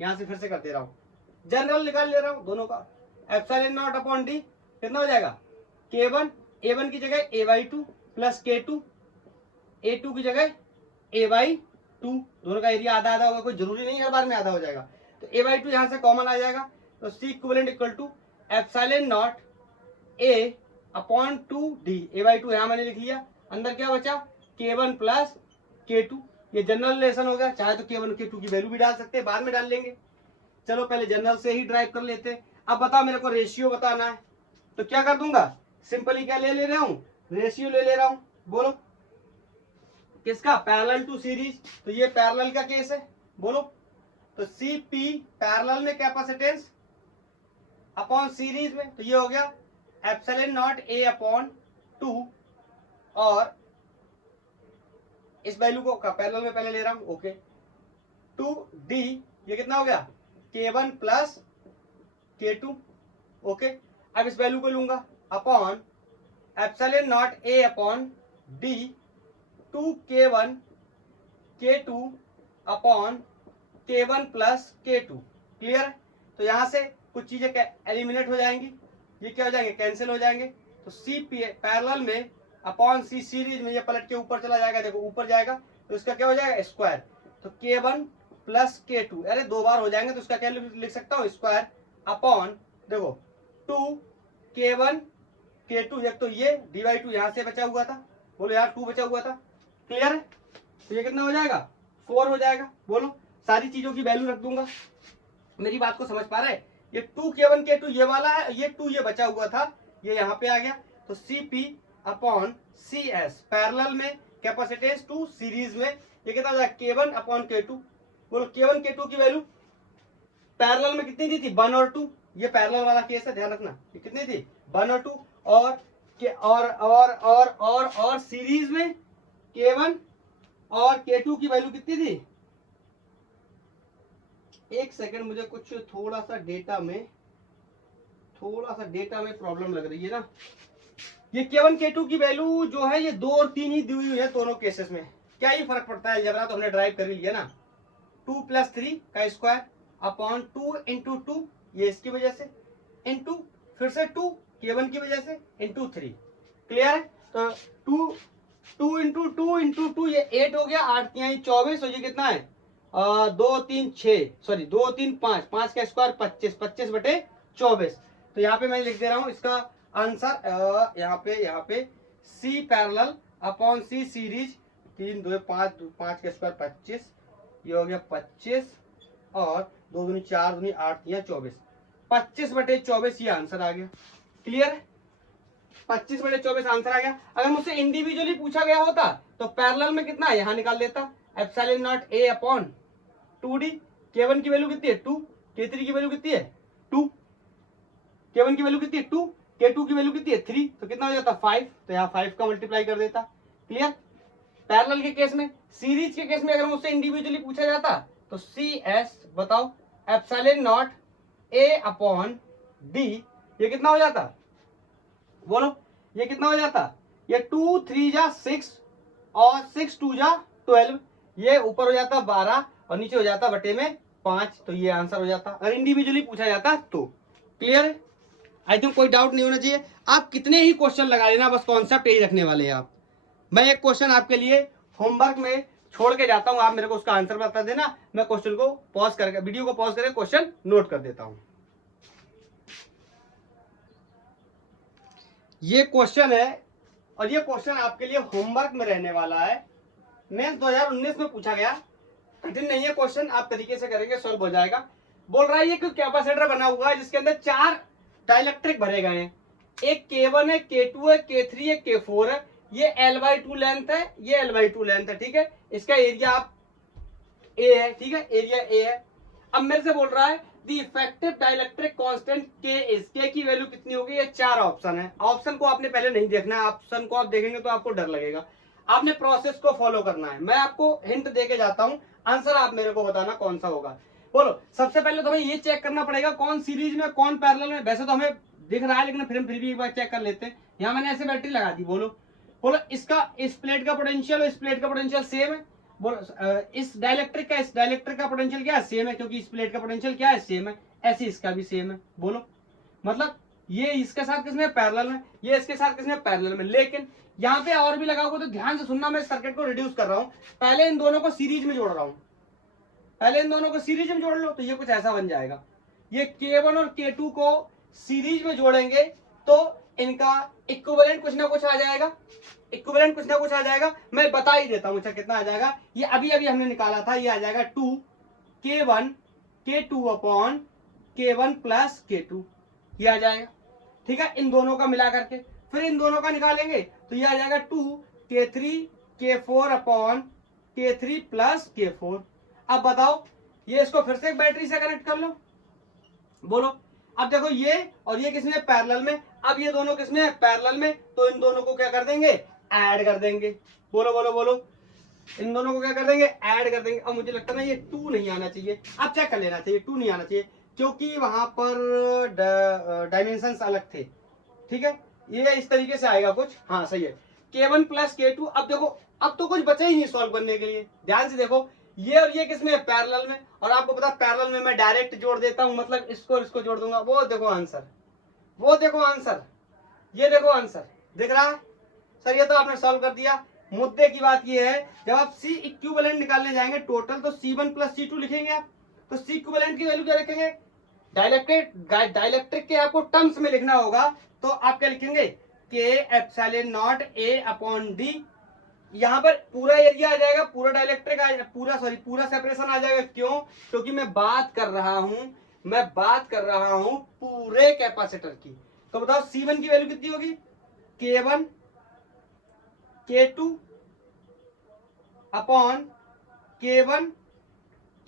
यहाँ से फिर से कर दे रहा हूँ, जनरल निकाल ले रहा हूँ दोनों का, एप्सिलॉन नॉट अपॉन डी कितना हो जाएगा K1 A1 की जगह A/2 प्लस K2, A2 की जगह A/2, दोनों का एरिया आधा आधा होगा, कोई जरूरी नहीं हर बार में आधा हो जाएगा, तो A/2 यहां से कॉमन आ जाएगा, तो C equivalent equal to epsilon naught A upon 2D, A/2 यहां मैंने लिख लिया, अंदर क्या बचा K1 प्लस K2, ये जनरल रिलेशन होगा, चाहे तो K1 K2 की वैल्यू भी डाल सकते हैं, बाद में डाल लेंगे, चलो पहले जनरल से ही ड्राइव कर लेते हैं। अब बताओ मेरे को रेशियो बताना है, तो क्या कर दूंगा, सिंपली क्या ले रहा हूं, रेशियो ले रहा हूं, बोलो किसका, पैरेलल टू सीरीज, तो ये पैरेलल का केस है, बोलो, तो CP पैरेलल में कैपेसिटेंस अपॉन सीरीज में, तो ये हो गया एप्सिलॉन नॉट A अपॉन 2, और इस वैल्यू को पैरेलल में पहले ले रहा हूं, ओके, 2D, ये कितना हो गया K1 प्लस K2, ओके, अब इस वैल्यू को लूंगा upon epsilon naught A upon D 2K1 K2 upon K1 plus K2, clear, तो यहां से कुछ चीजें एलिमिनेट हो जाएंगी, ये क्या हो जाएंगे, कैंसिल हो जाएंगे, तो C पैरेलल में अपॉन C सीरीज में, ये पलट के ऊपर चला जाएगा, देखो ऊपर जाएगा तो इसका क्या हो जाएगा स्क्वायर, तो K1 प्लस K2, अरे दो बार हो जाएंगे तो इसका क्या लिख सकता हूँ स्क्वायर अपॉन, देखो 2K1 K2, एक तो ये dy2 यहां से बचा हुआ था, बोलो यार 2 बचा हुआ था, क्लियर है, तो ये कितना हो जाएगा 4 हो जाएगा, बोलो सारी चीजों की वैल्यू रख दूंगा, मेरी बात को समझ पा रहा है, ये 2K1 K2 ये वाला है, ये 2 ये बचा हुआ था, ये यहाँ पे आ गया, तो CP अपॉन CS पैरेलल में कैपेसिटेंस टू सीरीज में, ये कितना हो जाएगा K1 अपॉन K2, बोलो K1 K2 की वैल्यू पैरेलल में कितनी दी थी 1 और 2, ये पैरेलल वाला केस है, ध्यान रखना, ये कितनी थी 1 और 2, और सीरीज में K1 और K2 की वैल्यू कितनी थी, एक सेकंड, मुझे कुछ थोड़ा सा डेटा में प्रॉब्लम लग रही है ना, ये K1 K2 की वैल्यू जो है ये 2 और 3 ही दी हुई है दोनों केसेस में, क्या ही फर्क पड़ता है, अलजेब्रा तो हमने ड्राइव कर ही लिया ना, 2 प्लस 3 का स्क्वायर अपॉन 2 इंटू 2, ये इसकी वजह से, इंटू फिर से 2 K1 की वजह से, इंटू 3, क्लियर है, तो 2 इंटू 2 इंटू 2, ये 8 हो गया, 8 3 24, और ये कितना है 2 3 6, सॉरी 2 3 5, 5 का स्क्वायर 25, 25 बटे 24, तो यहाँ पे मैं लिख दे रहा हूँ इसका आंसर, यहाँ पे C parallel upon C series, 3 2 5, 5 का स्क्वायर 25, ये हो गया 25, और 2 दूनी 4 दूनी 8 या 24, 25 बटे 24 ये आंसर आ गया, क्लियर है, 25 बटे 24 आंसर आ गया। अगर मुझसे इंडिविजुअली पूछा गया होता तो पैरेलल में कितना है, यहाँ निकाल देता, epsilon naught A upon 2D, K1 की वैल्यू कितनी है 2, K3 की वैल्यू कितनी है 2, K1 की वैल्यू कितनी है 2, K2 की वैल्यू कितनी है 3, तो कितना हो जाता 5, तो यहाँ 5 का मल्टीप्लाई कर देता, क्लियर। पैरेलल के केस में, सीरीज के केस में अगर मुझसे इंडिविजुअली पूछा जाता तो CS बताओ epsilon naught A upon D, ये कितना हो जाता, बोलो ये कितना हो जाता, ये 2 3 जा 6 और 6 2 जा 12, ये ऊपर हो जाता 12 और नीचे हो जाता बटे में 5, तो ये आंसर हो जाता अगर इंडिविजुअली पूछा जाता तो, क्लियर है। आई थिंक कोई डाउट नहीं होना चाहिए, आप कितने ही क्वेश्चन लगा लेना, बस कॉन्सेप्ट यही रखने वाले हैं आप। मैं एक क्वेश्चन आपके लिए होमवर्क में छोड़ के जाता हूं, आप मेरे को उसका आंसर बता देना, मैं क्वेश्चन को पॉज करके, वीडियो को पॉज करके क्वेश्चन नोट कर देता हूं। ये क्वेश्चन है और ये क्वेश्चन आपके लिए होमवर्क में रहने वाला है, मेंस 2019 में पूछा गया, कठिन नहीं है क्वेश्चन, आप तरीके से करेंगे सॉल्व हो जाएगा। बोल रहा है ये कैपेसिटर बना हुआ है जिसके अंदर 4 डाइलेक्ट्रिक भरे गए हैं, एक K1 है, K2 है, K3 है, K4 है, ये L/2 लेंथ है, ये L/2 लेंथ है, ठीक है, इसका एरिया आप A है, ठीक है, एरिया A है। अब मेरे से बोल रहा है the effective dielectric constant K is, K की वैल्यू कितनी होगी, ये 4 ऑप्शन है, ऑप्शन को आपने पहले नहीं देखना है, ऑप्शन को आप देखेंगे तो आपको डर लगेगा, आपने प्रोसेस को फॉलो करना है, मैं आपको हिंट देके जाता हूं, आंसर आप मेरे को बताना कौन सा होगा। बोलो सबसे पहले तो हमें ये चेक करना पड़ेगा कौन सीरीज में कौन पैरेलल में, वैसे तो हमें दिख रहा है लेकिन फिर भी एक बार चेक कर लेते हैं। यहाँ मैंने ऐसे बैटरी लगा दी, बोलो इसका इस प्लेट का पोटेंशियल और इस प्लेट का पोटेंशियल सेम है, बोलो इस डाइलेक्ट्रिक का पोटेंशियल क्या है, सेम है, क्योंकि इस प्लेट का पोटेंशियल क्या है सेम है, ऐसे इसका भी सेम है, बोलो मतलब ये इसके साथ किसमें पैरेलल में, ये इसके साथ किसमें पैरेलल में। लेकिन यहाँ पे और भी लगा हुआ, तो ध्यान से सुनना, मैं सर्किट को रिड्यूस कर रहा हूँ। पहले इन दोनों को सीरीज में जोड़ रहा हूँ, पहले इन दोनों को सीरीज में जोड़ लो, तो ये कुछ ऐसा बन जाएगा। ये K1 और K2 को सीरीज में जोड़ेंगे तो इनका इक्विवेलेंट कुछ ना कुछ आ जाएगा, इक्विवेलेंट कुछ ना कुछ आ जाएगा। मैं बता ही देता हूं, अच्छा कितना आ जाएगा। ये अभी अभी हमने निकाला था, ये आ जाएगा 2K1 K2 upon K1 plus K2, ये आ जाएगा। ठीक है, इन दोनों का मिला करके फिर इन दोनों का निकालेंगे तो ये आ जाएगा 2K3 K4 upon K3 plus K4। अब बताओ, ये इसको फिर से एक बैटरी से कनेक्ट कर लो, बोलो। अब देखो ये और ये किसमें पैरेलल में, अब ये दोनों किसमें है पैरेलल में, तो इन दोनों को क्या कर देंगे ऐड कर देंगे। बोलो बोलो बोलो, इन दोनों को क्या कर देंगे ऐड कर देंगे। अब मुझे लगता है ना ये 2 नहीं आना चाहिए, अब चेक कर लेना चाहिए, 2 नहीं आना चाहिए क्योंकि वहां पर डायमेंशंस अलग थे। ठीक है, ये इस तरीके से आएगा कुछ, हाँ सही है, K1 प्लस K2। अब देखो, अब तो कुछ बचा ही नहीं सॉल्व करने के लिए। ध्यान से देखो, ये और ये किसमें पैरेलल में, और आपको पता पैरेलल में मैं डायरेक्ट जोड़ देता हूं, मतलब इसको इसको जोड़ दूंगा। वो देखो आंसर, वो देखो आंसर, ये देखो आंसर दिख रहा है सर, ये तो आपने सॉल्व कर दिया। मुद्दे की बात ये है, जब आप C इक्विवेलेंट निकालने जाएंगे टोटल, तो C1 प्लस C2 लिखेंगे आप, तो C इक्विवेलेंट की वैल्यू क्या लिखेंगे, डाइलेक्ट्रिक के आपको टर्म्स में लिखना होगा, तो आप क्या लिखेंगे K epsilon naught A upon D। यहाँ पर पूरा एरिया आ जाएगा, पूरा डाइलेक्ट्रिक आ जाएगा, पूरा सेपरेशन आ जाएगा। क्यों, क्योंकि मैं बात कर रहा हूं पूरे कैपेसिटर की। तो बताओ C1 की वैल्यू कितनी होगी, K1 K2 upon K1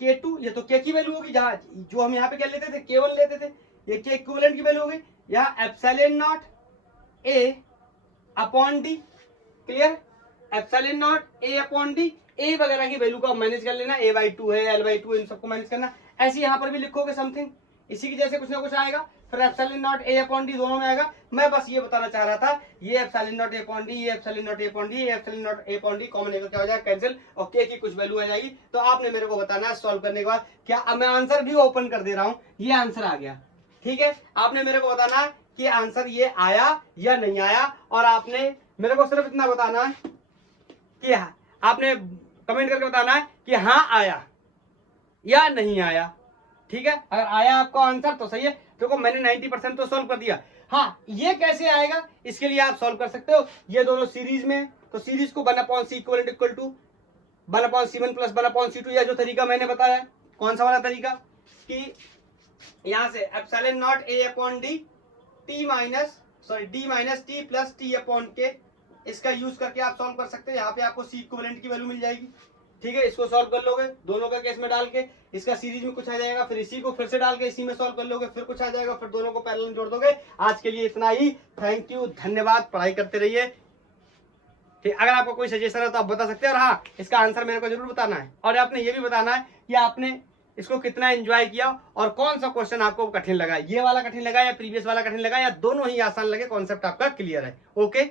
K2, ये तो K की वैल्यू होगी, जहां जो हम यहाँ पे क्या लेते थे K1 लेते थे, ये K इक्विवेलेंट की वैल्यू होगी। यहाँ epsilon naught A upon D, clear, epsilon naught A upon D, A वगैरह की वैल्यू को आप मैनेज कर लेना, A/2 है, L/2, इन सबको मैनेज करना। ऐसे यहाँ पर भी लिखोगे समथिंग इसी की जैसे कुछ ना कुछ आएगा, फिर epsilon naught A upon D दोनों में आएगा। मैं बस ये बताना चाह रहा था, ये epsilon naught A upon D, ये epsilon naught A upon D, ये epsilon naught A upon D common लेकर क्या हो जाएगा कैंसिल, और K की कुछ वैल्यू आ जाएगी। तो आपने मेरे को बताना है सॉल्व करने के बाद क्या, अब मैं आंसर भी ओपन कर दे रहा हूँ, ये आंसर आ गया। ठीक है, आपने मेरे को बताना है कि आंसर ये आया या नहीं आया, और आपने मेरे को सिर्फ इतना बताना है कि आपने कमेंट करके बताना है कि हाँ आया या नहीं आया। ठीक है, अगर आया आपको आंसर तो सही है, देखो मैंने 90% तो सॉल्व कर दिया। हाँ, ये कैसे आएगा, इसके लिए आप सॉल्व कर सकते हो, ये दोनों सीरीज में, तो सीरीज को 1/C equal to 1/C1 plus 1/C2, या जो तरीका मैंने बताया, कौन सा वाला तरीका, कि यहां से epsilon naught A upon D D minus T plus T upon K, इसका यूज करके आप सॉल्व कर सकते हैं। यहाँ पे आपको C इक्विवेलेंट की वैल्यू मिल जाएगी। ठीक है, इसको सॉल्व कर लोगे दोनों का केस में डाल के, इसका सीरीज में कुछ आ जाएगा, फिर इसी को फिर से डाल के इसी में सॉल्व कर लोगे, फिर कुछ आ जाएगा, फिर दोनों को पैरेलल में जोड़ दोगे। आज के लिए इतना ही, थैंक यू, धन्यवाद, पढ़ाई करते रहिए। ठीक, अगर आपको कोई सजेशन है तो आप बता सकते हैं, और हाँ इसका आंसर मेरे को जरूर बताना है, और आपने ये भी बताना है कि आपने इसको कितना एंजॉय किया और कौन सा क्वेश्चन आपको कठिन लगा, ये वाला कठिन लगा या प्रीवियस वाला कठिन लगा, या दोनों ही आसान लगे, कॉन्सेप्ट आपका क्लियर है। ओके।